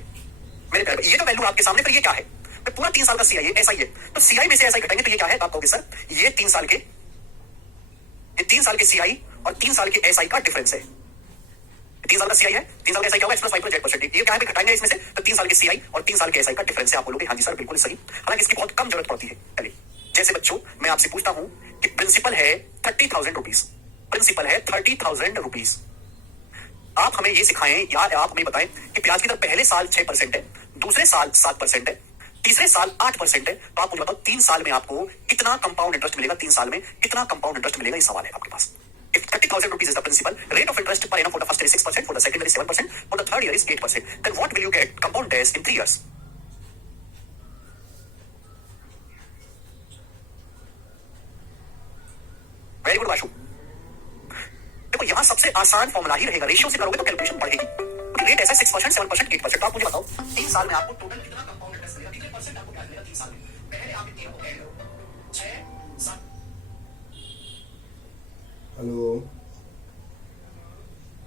मेरे प्यारे? ये जो वैल्यू आपके सामने, फिर ये क्या है? तो पूरा 3 साल का सीआई ऐसा ही है, तो सीआई में से ऐसा घटाएंगे तो ये क्या है? आप कहोगे सर ये 3 साल के सीआई और 3 साल के एसआई का डिफरेंस है। 3 साल का सीआई है, 3 साल का एसआई क्या होगा? x plus y plus z%। ये क्या है? घटाएंगे इसमें से, तो 3 साल के सीआई और 3 साल के एसआई का डिफरेंस है। आप बोलोगे हाँ जी सर बिल्कुल सही, हालांकि इसकी बहुत कम जरूरत पड़ती है। चलिए जैसे बच्चों मैं आपसे पूछता हूं कि प्रिंसिपल है 30,000 रुपीज, प्रिंसिपल है 30,000 रुपीज, आप हमें ये सिखाएं या आप हमें बताएं कि ब्याज की दर पहले साल 6% है, दूसरे साल 7% है, तीसरे साल 8% है, तो आप मुझे बताओ 3 साल में आपको कितना कंपाउंड इंटरेस्ट मिलेगा? 3 साल में कितना कंपाउंड इंटरेस्ट मिलेगा? ये सवाल है आपके पास। If 30,000 rupees is the principal, rate of interest per annum for the first year is 6%, for the second year is 7%, for the third year is 8%. Then what will you get compound interest in 3 years? Very good Vashu. देखो यहां सबसे आसान formula ही रहेगा, ratio से करोगे तो calculation बढ़ेगी। Rate ऐसा 6%, 7%, 8%। तो आप मुझे बताओ 3 साल में आपको टोटल कितना कंपाउंड इंटरेस्ट मिलेगा, कितने परसेंट आपको ब्याज मिलेगा 3 साल में? पहले आप इन तीनों को ऐड करो, 6 7। हेलो,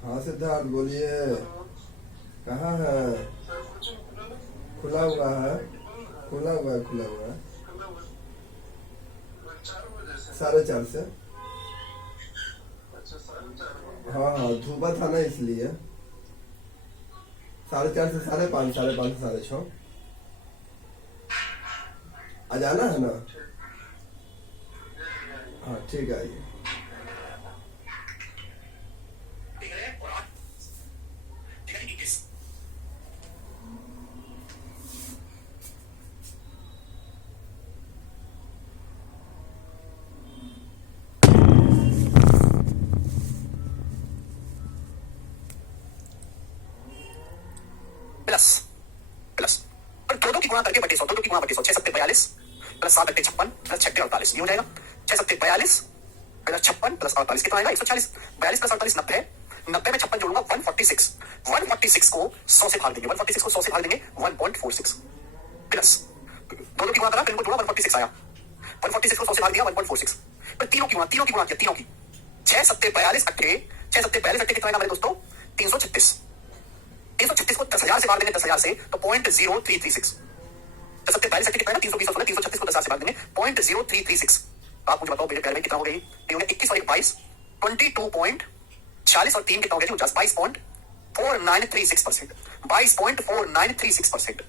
हाँ सिद्धार्थ बोलिए, कहाँ है? खुला हुआ है, खुला हुआ है, खुला हुआ है 4:30 से। हाँ हाँ, धूपा था ना इसलिए 4:30 से 5:30, 5:30 से 6:30 आ जाना है ना? हाँ ठीक है, आइए। प्लस प्लस और दो की गुणा करके बटे 100, दो की गुणा बटे 100, 6 7 42 प्लस 7 8 56 प्लस 6 48, ये हो जाएगा 6 7 42 प्लस 56 प्लस 48 कितना आएगा 140। 42 प्लस 48 90 है, 90 में 56 जोड़ूंगा 146, 146 को 100 से भाग देंगे, 146 को 100 से भाग देंगे 1.46 प्लस दो की गुणा करा, इनको जोड़ा 146 आया, 146 को 100 से भाग दिया 1.46। फिर तीनों की गुणा किया, तीनों की 6 7 42 अट्ठे 6 7 42 अट्ठे कितना आएगा मेरे दोस्तों 336। 336 को 10,000 से भाग देंगे 10,000 से तो 0.0336। 10 7 42 कितना है 320 और 336 को 10,000 से भाग देंगे 0.0336। आप मुझे बताओ मेरे प्यारे में कितना हो गई? ये हो गया 21 और 22 22.40 और 3 कितना हो गया 49, 22.4936%, 22.4936%।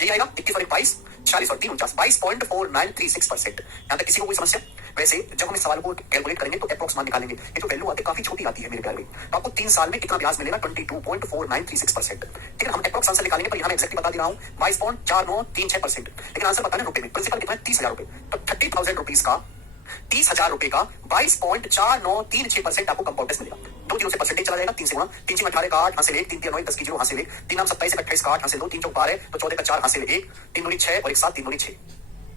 यही आएगा 21 और 22 40 और 3 49, 22.4936%। यहाँ तक किसी को कोई समस्या? वैसे जब हम इस सवाल को कैलकुलेट करेंगे तो अप्रोक्स मान निकालेंगे, ये जो वैल्यू आती है काफी छोटी आती है मेरे प्यारे में। तो आपको 3 साल में कितना ब्याज मिलेगा 22.4936%। ठीक है, हम अप्रोक्स आंसर निकालेंगे, पर यहाँ मैं एक्जैक्टली बता दे रहा हूँ 22.4936%। लेकिन आंसर बताना रुपए में, प्रिंसिपल कितना है 30,000 रुपए, तो 30,000 रुपीज का 30,000 रुपए का 22.4936% आपको कंपाउंड इंटरेस्ट मिलेगा। 2 जीरो से परसेंटेज चला जाएगा, 3 से गुणा, 3 से 18 का 8 हासिल 1, 3 3 9 10 की जीरो हासिल 1, 3 नाम 27 से 28 का 8 हासिल 2, 3 चौक 12 तो 14 का 4 हासिल 1, 3 दूनी 6 और 1 7 3 दूनी 6।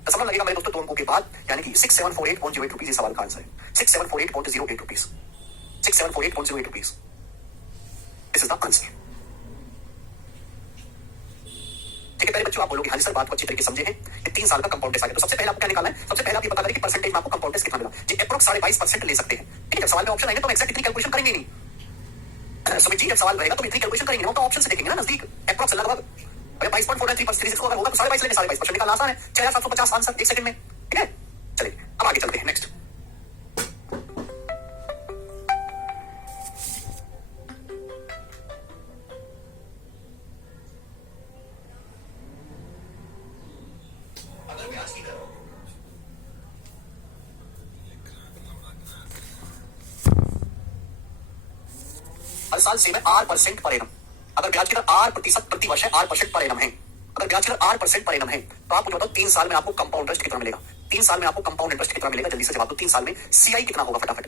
दशमलव लगेगा मेरे दोस्तों 2 अंकों के बाद, यानी कि 6748.08 रुपीज। इस सवाल का आंसर है 6748.08 rupees, 6748.08 rupees. This is the answer. ठीक है पहले बच्चों आप बोलोगे हाँ जी सर बात को अच्छी तरीके समझे हैं कि 3 साल का कंपाउंड टेस्ट आ गया। तो सबसे पहले आपको क्या निकालना है? सबसे पहले आप ये पता करें कि परसेंटेज में आपको कंपाउंड टेस्ट कितना मिला। जी अप्रोक्स 22.5% ले सकते हैं। ठीक है, सवाल में ऑप्शन आएंगे तो एक्जैक्ट इतनी कैलकुलेशन करेंगे नहीं। सुमित जी जब सवाल रहेगा तो इतनी कैलकुलेशन करेंगे ना, तो ऑप्शन से देखेंगे ना नजदीक अप्रोक्स लगभग 22.4936 अगर होगा तो 22.5 लेंगे, 22.5% निकालना आसान है। 6750 आंसर 1 सेकंड में। ठीक है चलिए अब आगे चलते हैं नेक्स्ट। हर साल सेम है R% पर एनम। अगर ब्याज की दर R% प्रति वर्ष है, R% पर एनम है, अगर ब्याज की दर R% पर एनम है तो आप मुझे बताओ 3 साल में आपको कंपाउंड इंटरेस्ट कितना मिलेगा? 3 साल में आपको कंपाउंड इंटरेस्ट कितना मिलेगा? जल्दी से जवाब दो। 3 साल में CI कितना होगा फटाफट?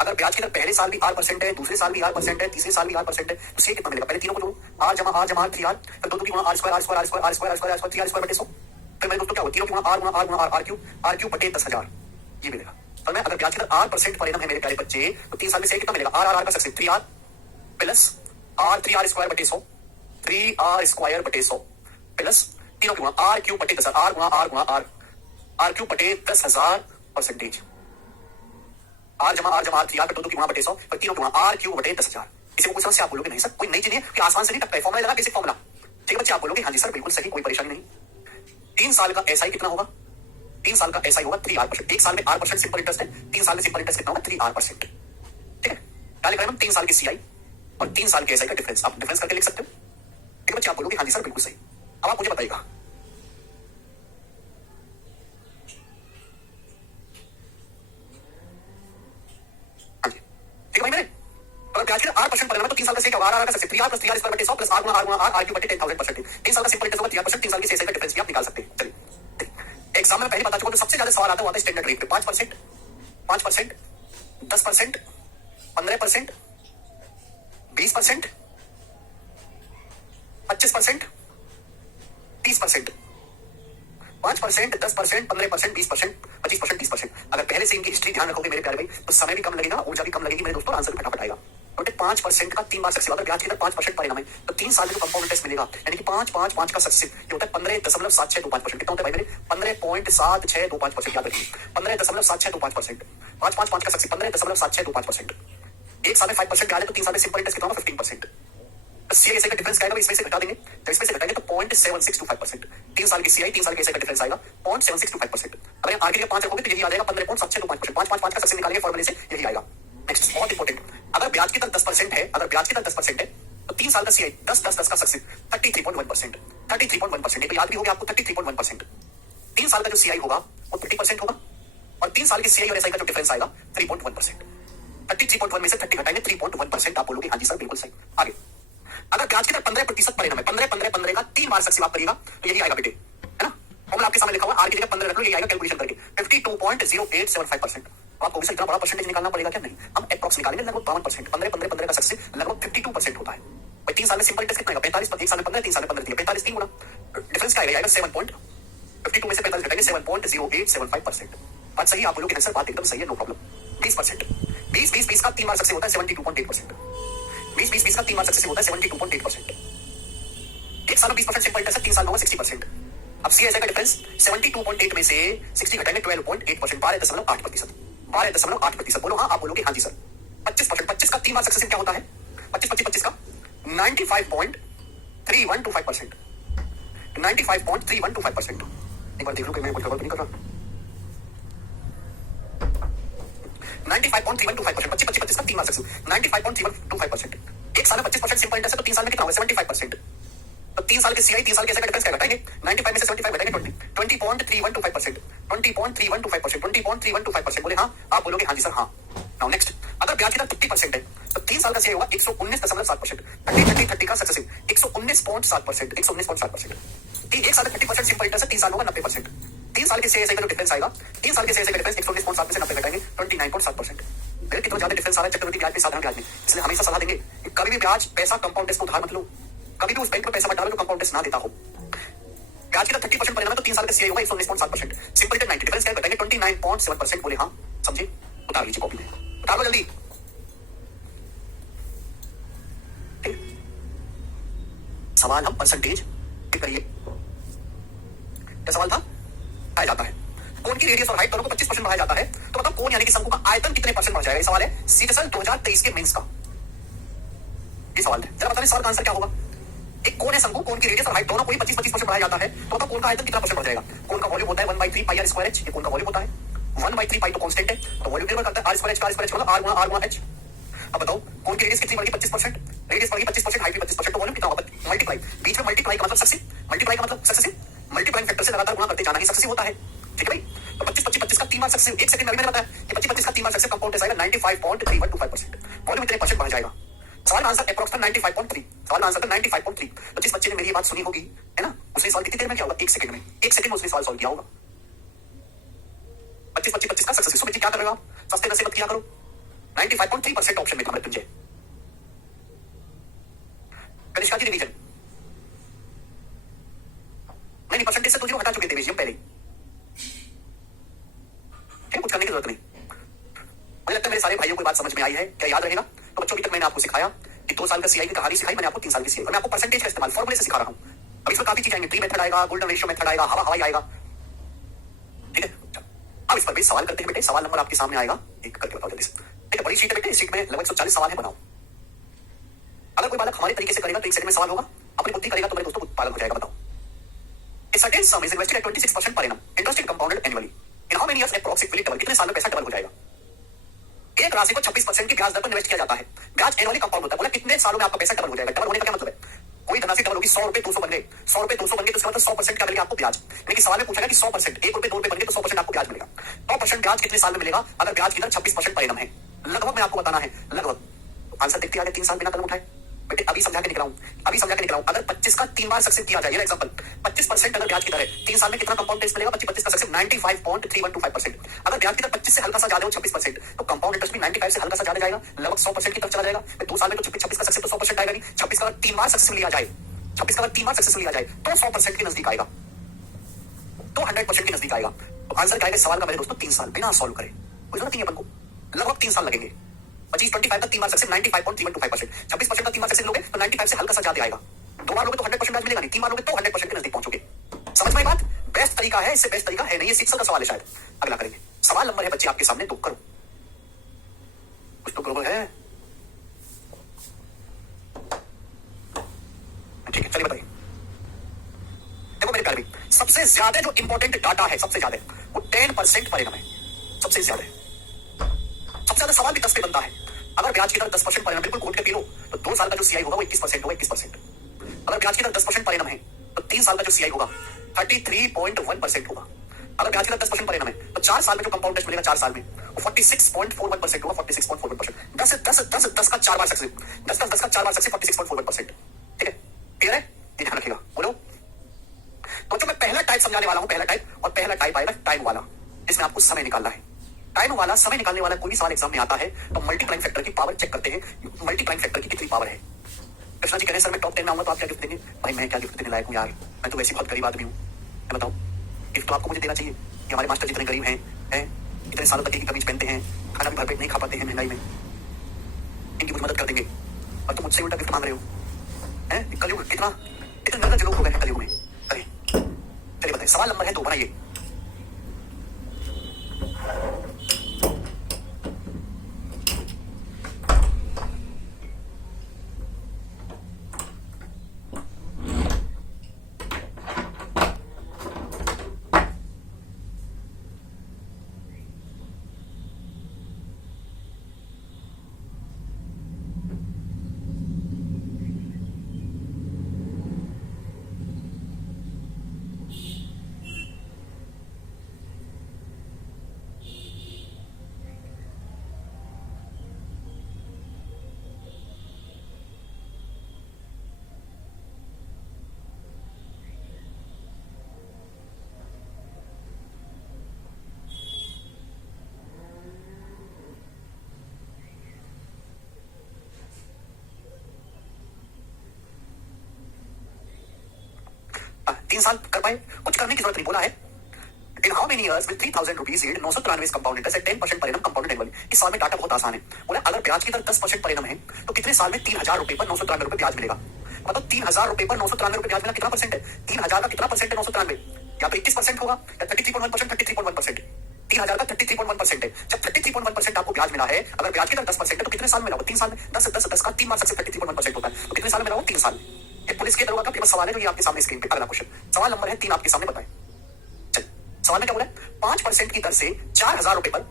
अगर ब्याज की दर पहले साल भी R% है, दूसरे साल भी R% है, तीसरे साल भी R% है तो CI कितना मिलेगा? पहले तीनों को जोड़ो, R जमा R 3R, फिर दो की गुणा R square R square R square R square R square R square 3R square बटे 100। फिर मेरे दोस्तों क्या होगा? तीनों की गुणा R गुणा R गुणा R क्यूब बटे 10,000 ये मिलेगा। तो मैं अगर ब्याज की दर R% पर एनम है मेरे प्यारे बच्चे तो 3 साल में CI कितना मिलेगा? R का success 3R plus R3R square बटे 100, 3R स्क्वायर बटे 100 प्लस तीनों की गुणा R क्यूब बटे 10,000, R गुणा R गुणा R क्यूब बटे 10,000 परसेंटेज, R जमा R 3R फिर दो की गुणा बटे 100 फिर तीनों की गुणा R क्यूब बटे 10,000। इसे कोई समस्या? आप बोलोगे नहीं सर कोई नई चीज है कि आसान से नहीं टपका है, फॉर्मूला लगा बेसिक फॉर्मूला। ठीक है बच्चे आप बोलोगे हाँ जी सर बिल्कुल सही, कोई परेशानी नहीं। 3 साल का SI कितना होगा? 3 साल का SI होगा 3R%। 1 साल में R% सिंपल इंटरेस्ट है, 3 साल में सिंपल इंटरेस्ट कितना होगा? 3R%। ठीक है क्या लिख रहे हैं हम? 3 साल की CI और 3 साल के SI का डिफरेंस, आप डिफरेंस करके लिख सकते हो। ठीक है बच्चे आप बोलोगे हाँ जी सर बिल्कुल सही। अब आप मुझे बताइएगा हाँ जी ठीक है भाई मेरे अगर ब्याज की R% पर तो 3 साल का सेक R का सकते 3R प्लस 3R स्क्वायर बटे 100 प्लस R गुणा R क्यूब बटे 10,000%। 3 साल का सिंपल इंटरेस्ट होगा 3R%, 3 साल के SI का डिफरेंस भी आप निकाल सकते हैं। चलिए एग्जाम में पहले बता चुका तो सबसे ज्यादा सवाल आता है स्टैंडर्ड रेट पे 5%, 5%, 10%, 25%, 30%, 5%, 10%, 15%, 20%, 25%, 30%। अगर पहले से इनकी हिस्ट्री ध्यान रखोगे मेरे प्यारे भाई, तो समय भी कम लगेगा, ऊर्जा भी कम लगेगी मेरे दोस्तों, आंसर भी फटाफट आएगा। 5% का 3 बार सक्सेस, अगर ब्याज की दर 5% परिणाम है तो 3 साल में जो कंपाउंड इंटरेस्ट मिलेगा, यानी कि 5 का सक्सेस ये होता है 15.7625%। कितना होता है भाई मेरे? 15.7625%। याद रखिए 15.7625%। 5 का सक्सेस 15.7625%। एक साल में 5% ब्याज है तो 3 साल में सिंपल इंटरेस्ट कितना होगा? 15%। सीआईएसआई का डिफरेंस क्या आएगा? इसमें से घटा देंगे, जब इसमें से घटाएंगे तो 0.7625%। 3 साल की सीआई 3 साल के एसआई का डिफरेंस आएगा 0.7625%। अगर आप आगे 5 रखोगे तो यही आ जाएगा 15.7625%। 5 का सक्सेस निकालेंगे फॉर्मूले से, यही आएगा। नेक्स्ट बहुत इंपॉर्टेंट, अगर ब्याज की दर 10% है, अगर ब्याज की दर 10% है तो 3 साल का सीआई 10 का सक्सेस 33.1%। 33.1%, ये तो याद भी हो गया आपको, 33.1%। 3 साल का जो सीआई होगा वो 30% होगा, और 3 साल की सीआई और एसआई का जो डिफरेंस आएगा 3.1%। 33.1 में से 30 घटाएंगे 3.1%। आप बोलोगे हाँ जी सर बिल्कुल सही। आगे, अगर ब्याज की दर 15% परिणाम है, 15 का 3 बार सक्सेस आप करिएगा तो यही आएगा बेटे, है ना? फॉर्मूला आपके सामने लिखा हुआ, आर की जगह 15 रख लो, यही आएगा कैलकुलेशन करके 52.0875%। आपको इतना बड़ा परसेंटेज निकालना पड़ेगा क्या? नहीं, हम अप्रॉक्स निकालेंगे लगभग 52%। 15 का सक्सेस लगभग 52% होता है। भाई 3 साल में सिंपल इंटरेस्ट कितना आएगा? 45। 1 साल में 15, 3 साल में 15 दिया, 45 3 गुना, डिफरेंस क्या आएगा? 7.52 में से 45 घटाएंगे 7.0875%। बात सही, आप बोलोगे आंसर बात एकदम सही है, नो प्रॉब्लम। 20%, 20 का 3 बार सक्सेस होता है 72.8%। 20 का 3 बार सक्सेस होता है 72.8%। एक साल में 20% सिंपल इंटरेस्ट है, 3 साल में होगा 60%। अब सीएसआई का डिफरेंस 72.8 में से 60 घटाएंगे 12.8%, 12.8%। 12.8%। बोलो हाँ, आप बोलोगे हाँ जी सर। 25%, 25 का 3 बार सक्सेस क्या होता है? 25 का 95.3125%। 95.3125%। एक बार देख लो कि मैं कुछ गड़बड़ नहीं कर रहा। 95.3125%। 25 का 3 बार सक्सेस 95.3125%। एक साल में 25% सिंपल इंटरेस्ट है तो 3 साल में कितना होगा? 75%। तो 3 साल के सीआई 3 साल के एसआई का डिफरेंस क्या घटाएंगे? 95 में से 75 घटाएंगे 20.3125%। 20.3125%। बोले हाँ, आप बोलोगे हाँ जी सर हाँ। नाउ नेक्स्ट, अगर ब्याज की दर 50% है तो 3 साल का सीआई होगा 119.7%। 30 का सक्सेसिव 119.7%। 119.7%। एक साल में 30% सिंपल इंटरेस्ट है, 3 साल होगा 90%। 3 साल के सीआई का जो डिफरेंस आएगा, 3 साल के सीआई का डिफरेंस 119.7 में से 90 घटाएंगे 29.7%। कितना ज्यादा डिफरेंस आ रहा है चक्रवृद्धि ब्याज में, साधारण ब्याज में। इसलिए हमेशा सलाह देंगे कि कभी भी ब्याज पैसा कंपाउंड इंटरेस्ट को उधार मत लो, कभी भी उस बैंक में पैसा मत डालो जो कंपाउंड इंटरेस्ट ना देता हो। ब्याज की दर 30% परिणाम है तो 3 साल का सीआई होगा 119.7%। सिंपल इंटरेस्ट 90, डिफरेंस क्या घटाएंगे 29.7%। बोले हाँ, समझे? उतार लीजिए कॉपी में, उतार लो जल्दी। सवाल हम परसेंटेज करिए। क्या सवाल था? बढ़ाया जाता है कोन की रेडियस और हाइट दोनों को 25% बढ़ाया जाता है, तो बताओ कोन यानी कि शंकु का आयतन कितने % बढ़ जाएगा? ये सवाल है सीजीएल 2023 के मेंस का। ये सवाल है, जरा बताइए सवाल का आंसर क्या होगा? एक कोन है शंकु, कोन की रेडियस और हाइट दोनों को ही 25% बढ़ाया जाता है, तो बताओ कोन का आयतन कितना % बढ़ जाएगा? कोन का वॉल्यूम होता है 1/3 पाई आर स्क्वायर एच। ये कोन का वॉल्यूम होता है 1/3 पाई, तो कांस्टेंट है, तो वॉल्यूम निर्भर करता है आर स्क्वायर एच का स्क्वायर मतलब आर गुणा एच। अब बताओ कोन की रेडियस कितनी बढ़ी? 25%। रेडियस बढ़ी 25%, हाइट भी 25%, तो वॉल्यूम कितना होगा? मल्टीप्लाई, बीच में मल्टीप्लाई का मतलब सक्सेसिव, मल्टीप्लाई का मतलब सक्सेसिव, मल्टीप्लाइंग फैक्टर से लगातार गुणा करते जाना ही सक्सेसिव होता है। ठीक है भाई, तो 25 का 3 बार सक्सेसिव, एक सेकंड में मैंने बताया कि 25 का 3 बार सक्सेसिव कंपाउंड आएगा 95.3125%। वॉल्यूम इतने % बढ़ जाएगा। सवाल आंसर अप्रॉक्स था 95.3। सवाल आंसर था 95.3। तो जिस बच्चे ने मेरी बात सुनी होगी, है ना, उसने सवाल कितनी देर में किया होगा? 1 सेकंड में। 1 सेकंड में उसने सवाल सॉल्व किया होगा। 25 का सक्सेसिव। बच्चे क्या कर रहे हो आप? सस्ते नशे मत किया करो। 95.3% ऑप्शन में था मृत्युंजय। कनिष्का जी रिवीजन नहीं, परसेंटेज से तो 0 हटा चुके थे हम पहले ही। कुछ करने की जरूरत नहीं। मुझे लगता है मेरे सारे भाइयों को बात समझ में आई है। क्या याद रहेगा? तो बच्चों, अभी तक मैंने आपको सिखाया कि 2 साल का सीआई की कहानी सिखाई मैंने आपको, 3 साल की सीआई, और मैं आपको परसेंटेज का इस्तेमाल फॉर्मूले से सिखा रहा हूं। अब इसमें काफी चीज आएंगे, ट्री मेथड आएगा, गोल्डन रेशियो मेथड आएगा, हवा हवाई आएगा। ठीक है, अब इस पर भी सवाल करते हैं बेटे। सवाल नंबर आपके सामने आएगा, एक करके बताओ जल्दी से। ठीक है, बड़ी शीट है बेटे, इस शीट में लगभग 140 सवाल है, बनाओ। अगर कोई बालक हमारे तरीके से करेगा तो 1 सेकंड में सवाल होगा, अपनी बुद्धि करेगा तो मेरे दोस्तों पालन हो जाएगा। बताओ, A certain sum is invested at 26% per annum, interest compounded annually. In how many years approximately double? कितने साल में पैसा डबल हो जाएगा? एक राशि को 26% की ब्याज दर पर इन्वेस्ट किया जाता है। ब्याज एनुअली कंपाउंड होता है। बोला कितने सालों में आपका पैसा डबल हो जाएगा? डबल होने का क्या मतलब है? कोई धनराशि डबल होगी, 100 रुपए 200 बन गए, 100 रुपए 200 बन गए, तो इसका मतलब 100% क्या मिलेगा आपको? ब्याज। यानी कि सवाल में पूछा गया कि 100%, 1 रुपए 2 रुपए बन गए तो 100% आपको ब्याज मिलेगा। 100% ब्याज कितने साल में मिलेगा? अगर ब्याज की दर 26% परिणाम है, लगभग मैं आपको बताना है, लगभग। आंसर देखते आगे 3 साल बिना कदम उठाए बेटे। अभी समझा के निकला हूं। अगर 25 का 3 बार सक्सेस किया जाए, ये एग्जांपल, 25% अगर ब्याज की दर है, 3 साल में कितना कंपाउंड इंटरेस्ट मिलेगा? 25 का सक्सेस 95.3125%। अगर ब्याज की दर 25 से हल्का सा ज्यादा हो 26%, तो कंपाउंड इंटरेस्ट भी 95 से हल्का सा ज्यादा जाएगा, लगभग 100% की तरफ चला जाएगा। 2 साल में तो 26 का सक्सेस तो 100% आएगा नहीं। 26 का 3 बार सक्सेस लिया जाए, 26 का अगर 3 बार सक्सेसफुल लिया जाए तो 100% के नजदीक आएगा, तो 100% के नजदीक आएगा। तो आंसर क्या आएगा सवाल का मेरे दोस्तों? 3 साल बिना सॉल्व करे, कोई जरूरत नहीं है अपन को, लगभग 3 साल लगेंगे। 25 का 3 बार सक्सेस 95.325%, 26% का 3 बार सक्सेस लोगे तो 95 से हल्का सा ज्यादा आएगा। 2 बार लोगे तो 100% आज मिलेगा नहीं, 3 बार लोगे तो 100% के नजदीक पहुंचोगे। समझ में आई बात? बेस्ट तरीका है, इससे बेस्ट तरीका है नहीं। ये 6 का सवाल है शायद, अगला करेंगे। सवाल नंबर है बच्चे आपके सामने, तो करो, कुछ तो गड़बड़ है। ठीक है, चलिए बताइए। देखो मेरे प्यारे भाई, सबसे ज्यादा जो इंपॉर्टेंट डाटा है, सबसे ज्यादा वो 10% परिणाम है, सबसे ज्यादा। सबसे ज्यादा सवाल भी 10 पे बनता है। अगर ब्याज की दर 10% परिणाम बिल्कुल कोट के पी लो तो 2 साल का जो सीआई होगा वो 21% होगा, 21%। अगर ब्याज की दर 10% परिणाम है तो 3 साल का जो सीआई होगा 33.1% होगा। अगर ब्याज की दर 10% परिणाम है तो 4 साल में जो कंपाउंड इंटरेस्ट मिलेगा 4 साल में वो 46.41% होगा, 46.41%। 10 का 4 बार सक्सेस, 10 का 4 बार सक्सेस 46.41%। ठीक है, क्लियर है? ये ध्यान रखिएगा। बोलो तो जो मैं पहला टाइप समझाने वाला हूं, पहला टाइप, और पहला टाइप आएगा टाइम वाला, जिसमें आपको समय निकालना है। टाइम वाला, समय निकालने वाला कोई भी सवाल एग्जाम में आता है तो मल्टीप्लाइंग फैक्टर की पावर चेक करते हैं, मल्टीप्लाइंग फैक्टर की कितनी पावर है। कृष्णा जी कह रहे हैं सर मैं टॉप 10 में आऊंगा तो आप क्या गिफ्ट देंगे? भाई मैं क्या गिफ्ट देने लायक हूं यार, मैं तो वैसे बहुत गरीब आदमी हूं। मैं बताऊं, गिफ्ट तो आपको मुझे देना चाहिए कि हमारे मास्टर जितने गरीब हैं, इतने सालों तक एक ही कमीज पहनते हैं, खाना भी भरपेट नहीं खा पाते हैं महंगाई में, इनकी कुछ मदद कर देंगे, और तुम मुझसे उल्टा गिफ्ट मांग रहे हो। कलयुग कितना इतने नरक लोग हो गए हैं कलयुग में। चलिए बताइए, सवाल नंबर है 2, बनाइए। तीन साल कर पाए, कुछ करने की जरूरत नहीं। बोला है in how many years will 3000 rupees yield 993 compound interest eight 10% परिणाम कंपाउंडेड एनुअली। इस साल में डाटा बहुत आसान है। बोला अगर ब्याज की दर 10% परिणाम है तो कितने साल में 3000 रुपए पर 993 रुपए ब्याज मिलेगा? मतलब 3000 रुपए पर 993 रुपए ब्याज मिला, कितना परसेंट है? 3000 का कितना परसेंट है? 993, या तो 21% होगा या 33.1%, 33.1%। 3000 का 33.1% है। जब 33.1% आपको ब्याज मिला है, अगर ब्याज की दर 10% है तो कितने साल में मिला? 3 साल में। 10 का 3 बार सक्सेस 33.1% होता है, तो कितने साल में मिला? 3 साल। पुलिस के दरोगा का फेमस सवाल है जो ये आपके सामने स्क्रीन पे। अगला क्वेश्चन, सवाल नंबर है 3 आपके सामने, बताएं। चलिए, सवाल में क्या बोला है? 5% की दर से 4000 रुपए पर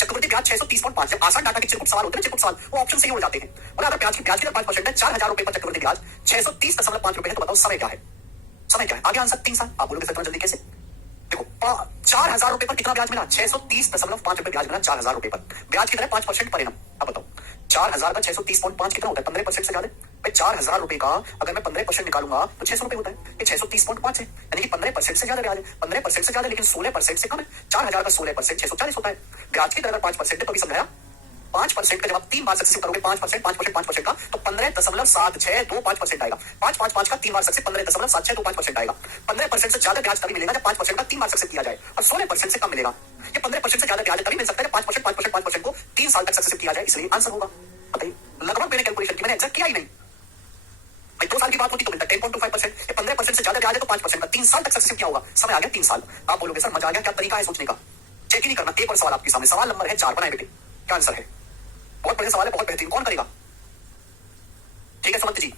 चक्रवृद्धि ब्याज 630.5। जब आसान डाटा के चिरकुट सवाल होते हैं, चिरकुट सवाल वो ऑप्शन से ही हो जाते हैं। बोला अगर ब्याज की दर 5% है, 4000 रुपए पर चक्रवृद्धि ब्याज 630.5 रुपए है, तो बताओ समय क्या है? समय क्या है? आगे आंसर 3 साल। आप बोलोगे सर जल्दी कैसे? देखो 4000 रुपए पर कितना ब्याज मिला? 630.5 रुपए ब्याज मिला 4000 रुपए पर। ब्याज की दर 5% परिणाम। अब बताओ 4000 का 630.5 कितना होता है? 15% से ज्यादा। 4000 रुपए का अगर मैं 15% निकालूंगा तो 600 रुपए होता है। ये 630.5 है, यानी कि 15% से ज्यादा ब्याज है। 15% से ज्यादा लेकिन 16% से कम है। 4000 का 16% 640 होता है। ब्याज की दर अगर 5% है तो अभी समझाया 5% का जब आप 3 बार सक्सेस करोगे 5% 5% 5% का तो 15.7625% आएगा। 5 का 3 बार सक्सेस 15.7625% आएगा। 15% से ज्यादा ब्याज तभी मिलेगा जब 5% का 3 बार सक्सेस किया जाए, और 16% से कम मिलेगा। ये 15% से ज्यादा ब्याज तभी मिल सकता है 5% को 3 साल तक सक्सेस किया जाए, इसलिए आंसर होगा। बताइए, लगभग मैंने कैलकुलेशन की, मैंने एग्जैक्ट किया ही नहीं। भाई 2 साल की बात होती तो मिलता है 10.25%। ये 15% से ज्यादा ब्याज है तो 5% का 3 साल तक सक्सेस क्या होगा? समय आ गया 3 साल। आप बोलोगे सर मजा आ गया, क्या तरीका है सोचने का? चेक ही नहीं करना। एक और सवाल आपके सामने, सवाल नंबर है 4, बनाए बेटे। क्या आंसर है? बहुत बढ़िया सवाल है, बहुत बेहतरीन। कौन करेगा? ठीक है समझ जी।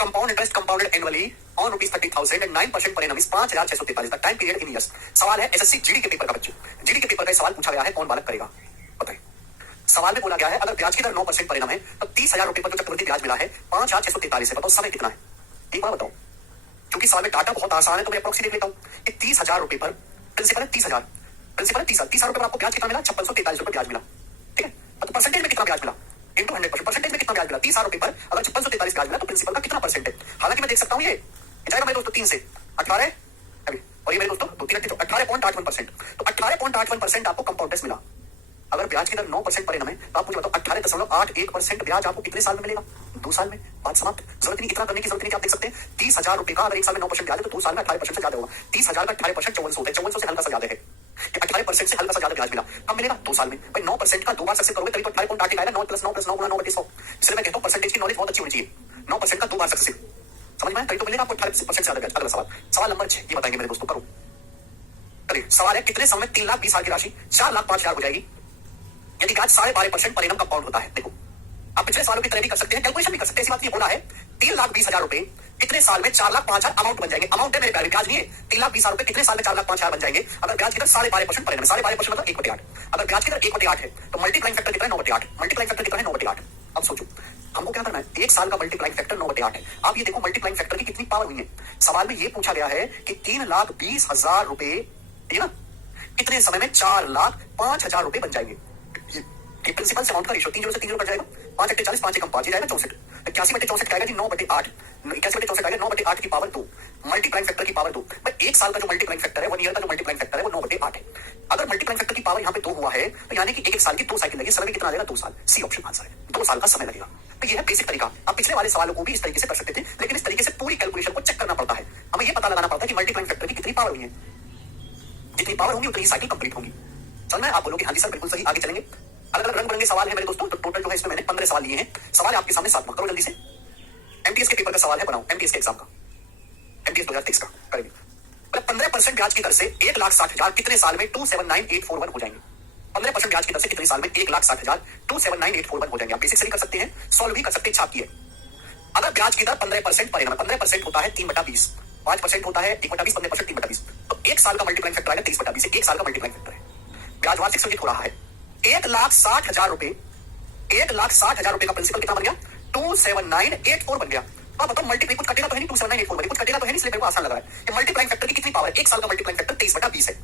Compound interest compounded annually on rupees 30,000 and 9% per annum is 5,643 तक टाइम पीरियड इन इयर्स। सवाल है एसएससी जीडी के पेपर का बच्चे, जीडी के पेपर का सवाल पूछा गया है, कौन बालक करेगा? बताइए। सवाल में बोला गया है अगर ब्याज की दर 9% परिणाम है तो 30,000 रुपए पर जो चक्रवृद्धि ब्याज मिला है 5,643 है। बताओ समय कितना है, एक बार बताओ। क्योंकि सवाल में डाटा बहुत आसान है तो मैं अप्रोक्सी देख लेता हूँ कि 30,000 रुपए पर प्रिंसिपल है 30,000, प्रिंसिपल है 30,000 रुपए पर आपको ब्याज कितना मिला, 5643 रुपए ब्याज मिला। ठीक है, तो परसेंटेज में कितना ब्याज मिला इंटू 100%, परसेंटेज में कितना ब्याज मिला 30,000 रुपए पर अगर 5643 ब्याज मिला तो प्रिंसिपल का कितना परसेंट है। हालांकि मैं देख सकता हूँ ये जाएगा मेरे दोस्तों 3 से 18 अभी, और ये मेरे दोस्तों 2 18.81%, तो 18.81% आपको कंपाउंड इंटरेस्ट मिला। अगर ब्याज की दर 9% परिणाम है तो आप मुझे बताओ 18.81% ब्याज आपको कितने साल में मिलेगा, 2 साल में। बात समाप्त, जरूरत नहीं इतना करने की जरूरत नहीं। आप देख सकते हैं 30,000 रुपए का अगर एक साल में 9% ब्याज है तो 2 साल में 18% से ज्यादा होगा। 30,000 का 18% 5400 होता है, 5400 से हल्का सा ज्यादा है, 18% से हल्का सा ज्यादा ब्याज मिला। कब मिलेगा, 2 साल में। भाई 9% का 2 बार सक्सेस करोगे तभी तो 18.8 आएगा, 9 + 9 + 9 × 9/100। इसलिए मैं कहता हूं परसेंटेज की नॉलेज बहुत अच्छी होनी चाहिए। 9% का 2 बार सक्सेस समझ में आया तभी तो मिलेगा आपको 18% से ज्यादा ब्याज। अगला सवाल, सवाल नंबर 6 ये बताएंगे मेरे दोस्तों, करो। चलिए सवाल है कितने समय 3,20,000 की राशि 4,05,000 हो जाएगी यदि ब्याज 12.5% परिणाम कंपाउंड होता है। देखो आप पिछले सालों की तरह भी कर सकते हैं, कैलकुलेशन भी कर सकते हैं, ऐसी बात नहीं। बोला है 3,20,000 रुपए कितने साल में 4,05,000 अमाउंट बन जाएंगे। अमाउंट है मेरे प्यारे, ब्याज नहीं है। 3,20,000 रुपए कितने साल में 4,05,000 बन जाएंगे अगर ब्याज की दर 12.5% परिणाम है। 12.5% मतलब 1/8। अगर ब्याज की दर 1/8 है तो मल्टीप्लाइंग फैक्टर कितना है, 9/8। मल्टीप्लाइंग फैक्टर कितना है, 9/8। अब सोचो हमको क्या करना है, एक साल का मल्टीप्लाइंग फैक्टर 9/8 है। आप ये देखो मल्टीप्लाइंग फैक्टर की कितनी पावर हुई है। सवाल में ये पूछा गया है कि 3,20,000 रुपए ठीक है ना, कितने समय में 4,05,000 रुपए बन जाएंगे। प्रिंसिपल से अमाउंट का रेशियो 3 0 से 3 0 कट जाएगा, 5 × 40 5 × 5 जाएगा 64। 81/64 आएगा जी 9/8, 81/64 आएगा 9/8 की पावर 2, मल्टीप्लाइंग फैक्टर की पावर 2। भाई एक साल का जो मल्टीप्लाइंग फैक्टर है, 1 ईयर का जो मल्टीप्लाइंग फैक्टर है वो 9/8 है। अगर मल्टीप्लाइंग फैक्टर की पावर यहाँ पे 2 हुआ है तो यानी कि एक साल की 2 साइकिल लगेगी। समय कितना लगेगा, 2 साल। सी ऑप्शन आंसर है, 2 साल का समय लगेगा। तो ये है बेसिक तरीका। आप पिछले वाले सवालों को भी इस तरीके से कर सकते थे, लेकिन इस तरीके से पूरी कैलकुलेशन को चेक करना पड़ता है। हमें ये पता लगाना पड़ता है कि मल्टीप्लाइंग फैक्टर की कितनी पावर हुई है। जितनी पावर होगी उतनी साइकिल कंप्लीट होगी। चलना है, आप बोलोगे हाँ जी सर बिल्कुल सही, आगे चलेंगे। अलग अलग रंग बिरंगे सवाल है मेरे दोस्तों, तो टोटल जो है इसमें मैंने 15 सवाल लिए हैं। सवाल आपके सामने 7 करो जल्दी से। एमटीएस के पेपर का सवाल है, बनाओ एमटीएस के एग्जाम का, एमटीएस 2023 का करेंगे। 15% ब्याज की दर से 1,60,000 कितने साल में 279,841 हो जाएंगे। 15% ब्याज की दर से कितने साल में 1,60,000 279,841 हो जाएंगे। आप बेसिक से भी कर सकते हैं, सॉल्व भी कर सकते हैं, छापी है। अगर ब्याज की दर 15% परिणाम, 15% होता है 3/20, 5% होता है 1/20, 15% 3/20, तो एक साल का मल्टीप्लाइंग फैक्टर आएगा 23/20। एक साल का मल्टीप्लाइंग फैक्टर है। ब्याज वार्षिक संचित हो रहा है 1,60,000 रुपए, 1,60,000 रुपए का प्रिंसिपल कितना बन गया, 279,841 बन गया। आप बताओ मल्टीप्लाई कुछ कटेगा तो है नहीं, 279,841 बन, कुछ कटेगा तो है नहीं, इसलिए मेरे को आसान लग रहा है। ये मल्टीप्लाइंग फैक्टर की कितनी पावर है, एक साल का मल्टीप्लाइंग फैक्टर 23/20 है।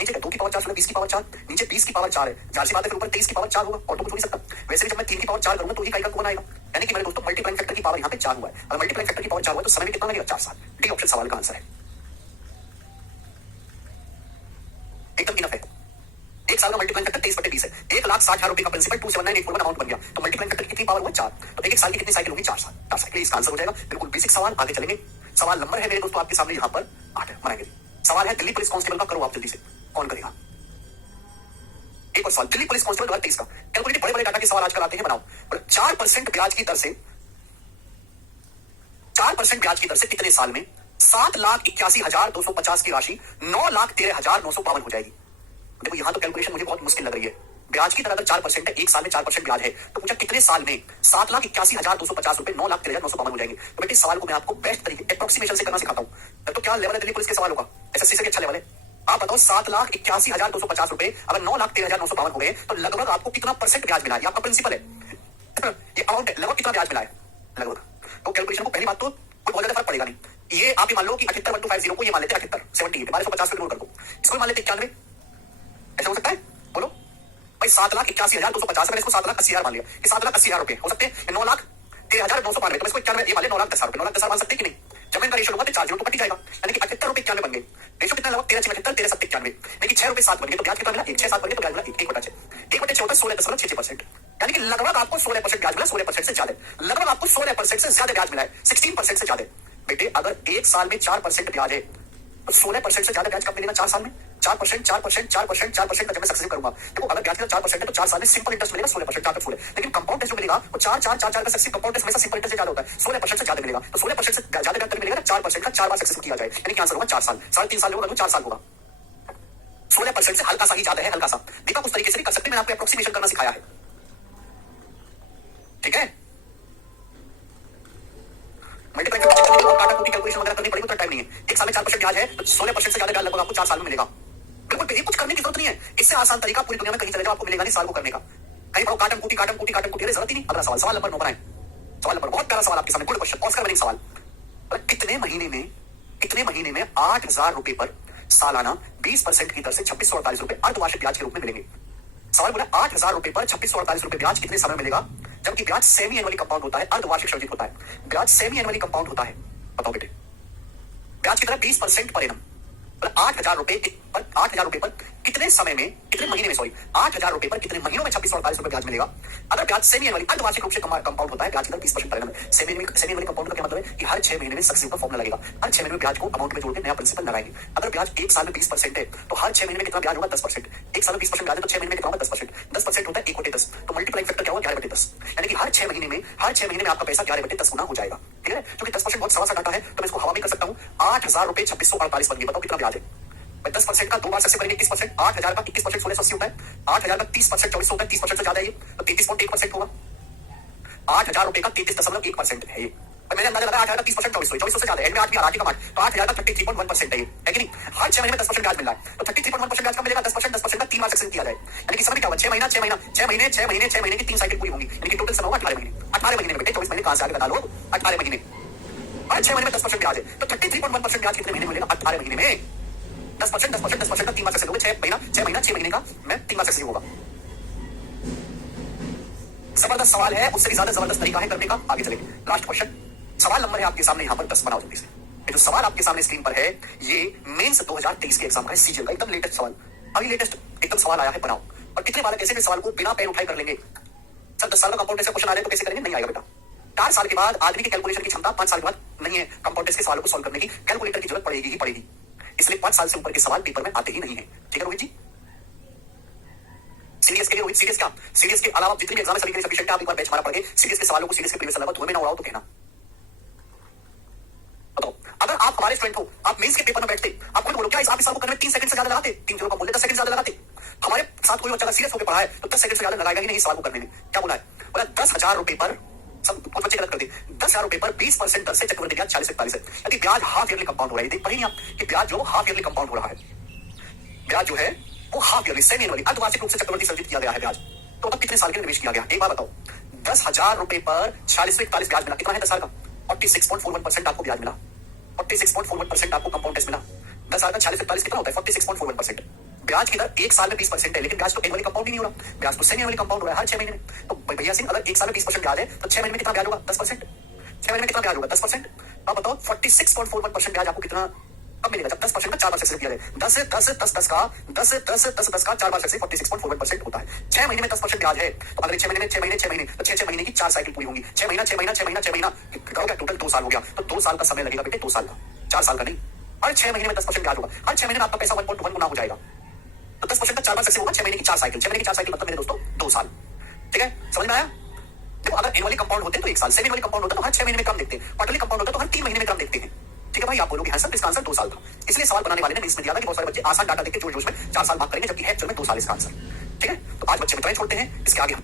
नीचे 2 की पावर 4 20 की पावर 4, नीचे 20 की पावर 4 है, जाहिर सी बात है फिर ऊपर 23 की पावर 4 होगा, और तो कुछ हो नहीं सकता। वैसे भी जब मैं 3 की पावर 4 करूंगा तो ही इकाई का गुना आएगा। यानी कि मेरे दोस्तों मल्टीप्लाइंग फैक्टर की पावर यहाँ पे 4 हुआ है। अगर मल्टीप्लाइंग फैक्टर की पावर 4 हुआ तो समय में कितना लगेगा, 4 साल। डी ऑप्शन सवाल का आंसर है, एकदम इनफ है। एक साल का मल्टीप्लाइंग फैक्टर 23/20 है। 1,60,000 रुपए का प्रिंसिपल 279,841 अमाउंट बन गया, तो मल्टीप्लाइंग फैक्टर की कितनी पावर हुआ, 4। तो एक साल की कितनी साइकिल होगी, 4 साल। 4 साइकिल इसका आंसर हो जाएगा। बिल्कुल बेसिक सवाल, आगे चलेंगे। सवाल नंबर है मेरे दोस्तों आपके सामने यहाँ पर 8 बनाएंगे। सवाल है दिल्ली पुलिस कांस्टेबल का, करो आप जल्दी से, कौन करेगा। एक और सवाल दिल्ली पुलिस कांस्टेबल 2023 का, कैलकुलेट बड़े बड़े डाटा के सवाल आजकल आते हैं, बनाओ। 4% ब्याज की दर से 4% ब्याज की दर से कितने साल में 7,81,250 की राशि 9,13,952 हो जाएगी। देखो यहां तो कैलकुलेशन मुझे बहुत मुश्किल लग रही है। ब्याज की दर अगर 4% है, एक साल में 4% ब्याज है, तो पूछा कितने साल में 7,81,250 रुपए 9,13,952 हो जाएंगे। तो बेटे सवाल को मैं आपको बेस्ट तरीके अप्रोक्सीमेशन से करना सिखाता हूं। तो क्या लेवल है दिल्ली पुलिस के सवालों का, एसएससी से भी अच्छा लेवल है। आप बताओ 7,81,250 रुपए अगर 9,13,952 हो गए तो लगभग आपको कितना परसेंट ब्याज मिला है। ये आपका प्रिंसिपल है, ये अमाउंट है, लगभग कितना ब्याज मिला है लगभग। तो कैलकुलेशन को पहली बात तो कोई बहुत ज्यादा फर्क पड़ेगा नहीं। ये आप ये मान लो कि 78,1250 को ये मान लेते हैं 78 78 1250 को इग्नोर कर दो, इसको मान लेते 91, ऐसा हो सकता है, बोलो भाई। 7,81,250 मैंने इसको 7,80,000 मान लिया, ये 7,80,000 रुपए हो सकते हैं। 9,13,992 तो इसको 91 ये मान ले, 9,10,000 रुपए, 9,10,000 मान सकते हैं कि नहीं। जब इनका रेशियो होगा तो 4 0 तो कट जाएगा, यानी कि 78 रुपए 91 बन गए। रेशियो कितना लगा, 13 78 13 7 91, लेकिन 6 रुपए 7 बन गए तो ब्याज कितना मिला, 1 6 7 बन गए तो ब्याज मिला 1/6 1/6 होता है 16.66%, यानी कि लगभग आपको 16% ब्याज मिला, 16% से ज्यादा, लगभग आपको 16% से ज्यादा ब्याज मिला है, 16% से ज्यादा। बेटे अगर एक साल में 4% ब्याज है तो 16% से ज्यादा ब्याज कब मिलेगा, 4 साल में। 4% 4% 4% 4% का जब मैं सक्सेसिव करूंगा, देखो अगर ब्याज का 4% है तो 4 साल में सिंपल इंटरेस्ट मिलेगा 16%, 4 तक 16, लेकिन कंपाउंड इंटरेस्ट जो मिलेगा वो 4 4 4 4 का सक्सेसिव कंपाउंड इंटरेस्ट हमेशा सिंपल इंटरेस्ट से ज्यादा होता है, 16% से ज्यादा मिलेगा। तो 16% से ज्यादा ब्याज मिलेगा, 4% का 4 बार सक्सेसिव किया जाए, यानी कि आंसर होगा 4 साल। 3.5 साल होगा, 4 साल होगा। 16% से हल्का सा ही ज्यादा है, हल्का सा। देखा उस तरीके से भी कर सकते हैं, मैंने आपको अप्रोक्सीमेशन करना सिखाया है, ठीक है। मल्टीप्लाई काटा कुटी कैलकुलेशन वगैरह करनी पड़ेगी तो टाइम नहीं है। एक साल में 4% ब्याज है तो 16% से ज्यादा ब्याज लगभग आपको 4 साल में मिलेगा। बिल्कुल कुछ करने की जरूरत नहीं है, इससे आसान तरीका पूरी दुनिया में कहीं चले जाओ आपको मिलेगा नहीं साल को करने का। कहीं पढ़ो काटन कूटी काटन कूटी काटन कूटी, अरे जरूरत ही नहीं। अगला सवाल, सवाल नंबर 9 बनाए। सवाल नंबर, बहुत प्यारा सवाल आपके सामने, गुड क्वेश्चन, ऑस्कर विनिंग सवाल। कितने महीने में 8,000 रुपए पर सालाना 20% की दर से 2648 रुपए अर्धवार्षिक ब्याज के रूप में मिलेंगे। सवाल बोला 8,000 रुपए पर 2648 रुपए ब्याज कितने समय मिलेगा, जबकि ब्याज सेमी एनुअली कंपाउंड होता है, अर्धवार्षिक सृजित होता है। ब्याज सेमी एनुअली कंपाउंड होता है, बताओ बेटे। ब्याज की तरह 20% पर एनम, 8,000 रुपए पर कितने समय में, कितने महीने में, सॉरी 8,000 रुपए पर कितने महीनों में 2648 रुपए ब्याज मिलेगा। अगर ब्याज सेमी एनुअली अर्धवार्षिक रूप से कंपाउंड होता है, ब्याज की दर 20% per annum. Semi annually compound का क्या मतलब है कि हर 6 महीने में सक्सेसिव का फॉर्मूला लगेगा, हर 6 महीने में ब्याज को अमाउंट में जोड़ के नया प्रिंसिपल लगाएंगे। अगर ब्याज एक साल में 20% है तो हर 6 महीने में कितना ब्याज होगा, 10%। एक साल में 20% ब्याज है तो 6 महीने में कितना होगा, 10%। 10% होता है 1/10, तो मल्टीप्लाइंग फैक्टर क्या होगा, 11/10। यानी कि हर 6 महीने में आपका पैसा 11/10 गुना हो जाएगा। ठीक है, क्योंकि 10% बहुत सवा सा डाटा है तो मैं इसको हवा में कर सकता हूँ। 8,000 रुपए 2648 बन गए, बताओ कितना ब्याज है। 10% का 2 बार सक्सेस करेंगे 21%, 8,000 का 21% 1680 होता है, 8,000 का 30% 2400 होता है, 30% से ज्यादा है ये, तो 33.1% होगा। 8,000 रुपए का 33.1% है ये। तो मैंने अंदाजा लगाया 8,000 का 30% 2400 से ज्यादा है, 8 भी आ रहा है, तो 8,000 का 33.1% है ये, है कि नहीं। हर 6 महीने में 10% ब्याज मिल रहा है, तो 33.1% ब्याज का मिलेगा, 10% का 3 बार सक्सेस किया जाए, यानी कि समय क्या होगा, 6 महीने की 3 साइकिल पूरी होंगी, यानी कि टोटल समय होगा 18 महीने। 18 महीने में बेटे 24 महीने कहां से आगे बता लो, 18 महीने। हर 6 महीने में 10% ब्याज है, तो 33.1% ब्याज कितने महीने मिलेगा, 18 महीने में। 10% का 3 बार सक्सेस होगा, 6 महीने का मैं 3 बार सक्सेस होगा। जबरदस्त सवाल है, उससे भी ज्यादा जबरदस्त तरीका है करने का, आगे चलेंगे। लास्ट क्वेश्चन, सवाल नंबर है आपके सामने यहाँ पर 10, बनाओ जल्दी से। ये जो सवाल आपके सामने स्क्रीन पर है ये मेंस 2023 के एग्जाम का है, सीजीएल का एकदम लेटेस्ट सवाल, अभी लेटेस्ट एकदम सवाल आया है, बनाओ। और कितने बालक ऐसे सवाल को बिना पेन उठाए कर लेंगे। सर 10 साल का कंपाउंड टेस्ट का क्वेश्चन आ रहा है तो कैसे करेंगे, नहीं आएगा बेटा। 4 साल के बाद आदमी की कैलकुलेशन की क्षमता 5 साल के बाद नहीं है, कंपाउंड टेस्ट के सवालों को सॉल्व करने की कैलकुलेटर की जरूरत पड़ेगी ही पड़ेगी, इसलिए 5 साल से ऊपर के सवाल पेपर में आते ही नहीं है। ठीक है रोहित जी। सीडीएस के लिए रोहित, सीडीएस के अलावा जितने भी एग्जाम है सभी के लिए सफिशिएंट है, आप एक बार बैच मारा पड़े सीडीएस के सवालों को, सीडीएस के प्रीवियस लगा धुएं में ना उड़ाओ तो कहना। बताओ अगर आप हमारे स्टूडेंट हो, आप मेंस के पेपर में बैठते, आप खुद बोलो क्या आप इस सवाल को करने में 3 सेकंड से ज्यादा लगाते, 3 0 का बोलते 10 सेकंड से ज्यादा लगाते। हमारे साथ कोई बच्चा सीरियस होकर पढ़ा है तो 10 सेकंड से ज्यादा लगाएगा ही नहीं सवाल को करने में। क्या बोला है, बोला 10,000 रुपए पर, सब कुछ बच्चे गलत कर दे, 10,000 रुपए पर 20% दर से चक्रवृद्धि ब्याज 40-41 है, यदि ब्याज हाफ ईयरली कंपाउंड हो रहा है। देख पाए नहीं आप कि ब्याज जो हाफ ईयरली कंपाउंड हो रहा है, ब्याज जो है वो हाफ ईयरली सेमी एनुअली अर्धवार्षिक रूप से चक्रवृद्धि सर्जित किया गया है ब्याज। तो मतलब कितने साल के लिए निवेश किया गया, एक बार बताओ। 10,000 रुपए पर 40-41 ब्याज मिला, कितना है 10 साल का, 46.41% आपको ब्याज मिला, 46.41% आपको कंपाउंड टेस्ट मिला। 10 साल का 40-41 कितना होता है, 46.41%। ब्याज की दर एक साल में 20% है, लेकिन ब्याज तो एनुअली कंपाउंड ही नहीं हो रहा, ब्याज तो सेमी एनुअली कंपाउंड हो रहा है हर 6 महीने में। तो भैया सिंह अगर एक साल में 20% ब्याज है तो 6 महीने में कितना ब्याज होगा, 10%। 6 महीने में कितना ब्याज होगा, 10%। अब बताओ 46.41% ब्याज आपको कितना कब मिलेगा, जब 10% का 4 बार सक्सेस किया जाए। 10 का 4 बार सक्सेस 46.41% होता है। 6 महीने में 10% ब्याज है, तो अगर 6 महीने तो 6 महीने की 4 साइकिल पूरी होंगी। 6 महीना करोगे टोटल 2 साल हो गया, तो 2 साल का समय लगेगा बेटे, 2 साल का, 4 साल का नहीं। हर 6 महीने में 10% ब्याज होगा, हर 6 महीने में आपका पैसा 1.1 गुना हो जाएगा। तो 10% का 4 बार सक्सेस होगा, 6 महीने की 4 साइकिल, 6 महीने की 4 साइकिल मतलब मेरे दोस्तों 2 साल। ठीक है, समझ में आया। देखो अगर एनुअली कंपाउंड होते तो 1 साल, सेमी एनुअली कंपाउंड होता तो हर 6 महीने में कम देखते हैं, क्वार्टरली कंपाउंड होता तो हर 3 महीने में कम देखते हैं। ठीक है भाई, आप बोलोगे हाँ सर इसका आंसर 2 साल था, इसलिए सवाल बनाने वाले ने इसमें दिया था कि बहुत सारे बच्चे आसान डाटा देख के जोश में 4 साल मार्क करेंगे, जबकि है एक्चुअल में 2 साल इसका आंसर। ठीक है, तो आज बच्चे मित्राएं छोड़ते हैं, इसके आगे हम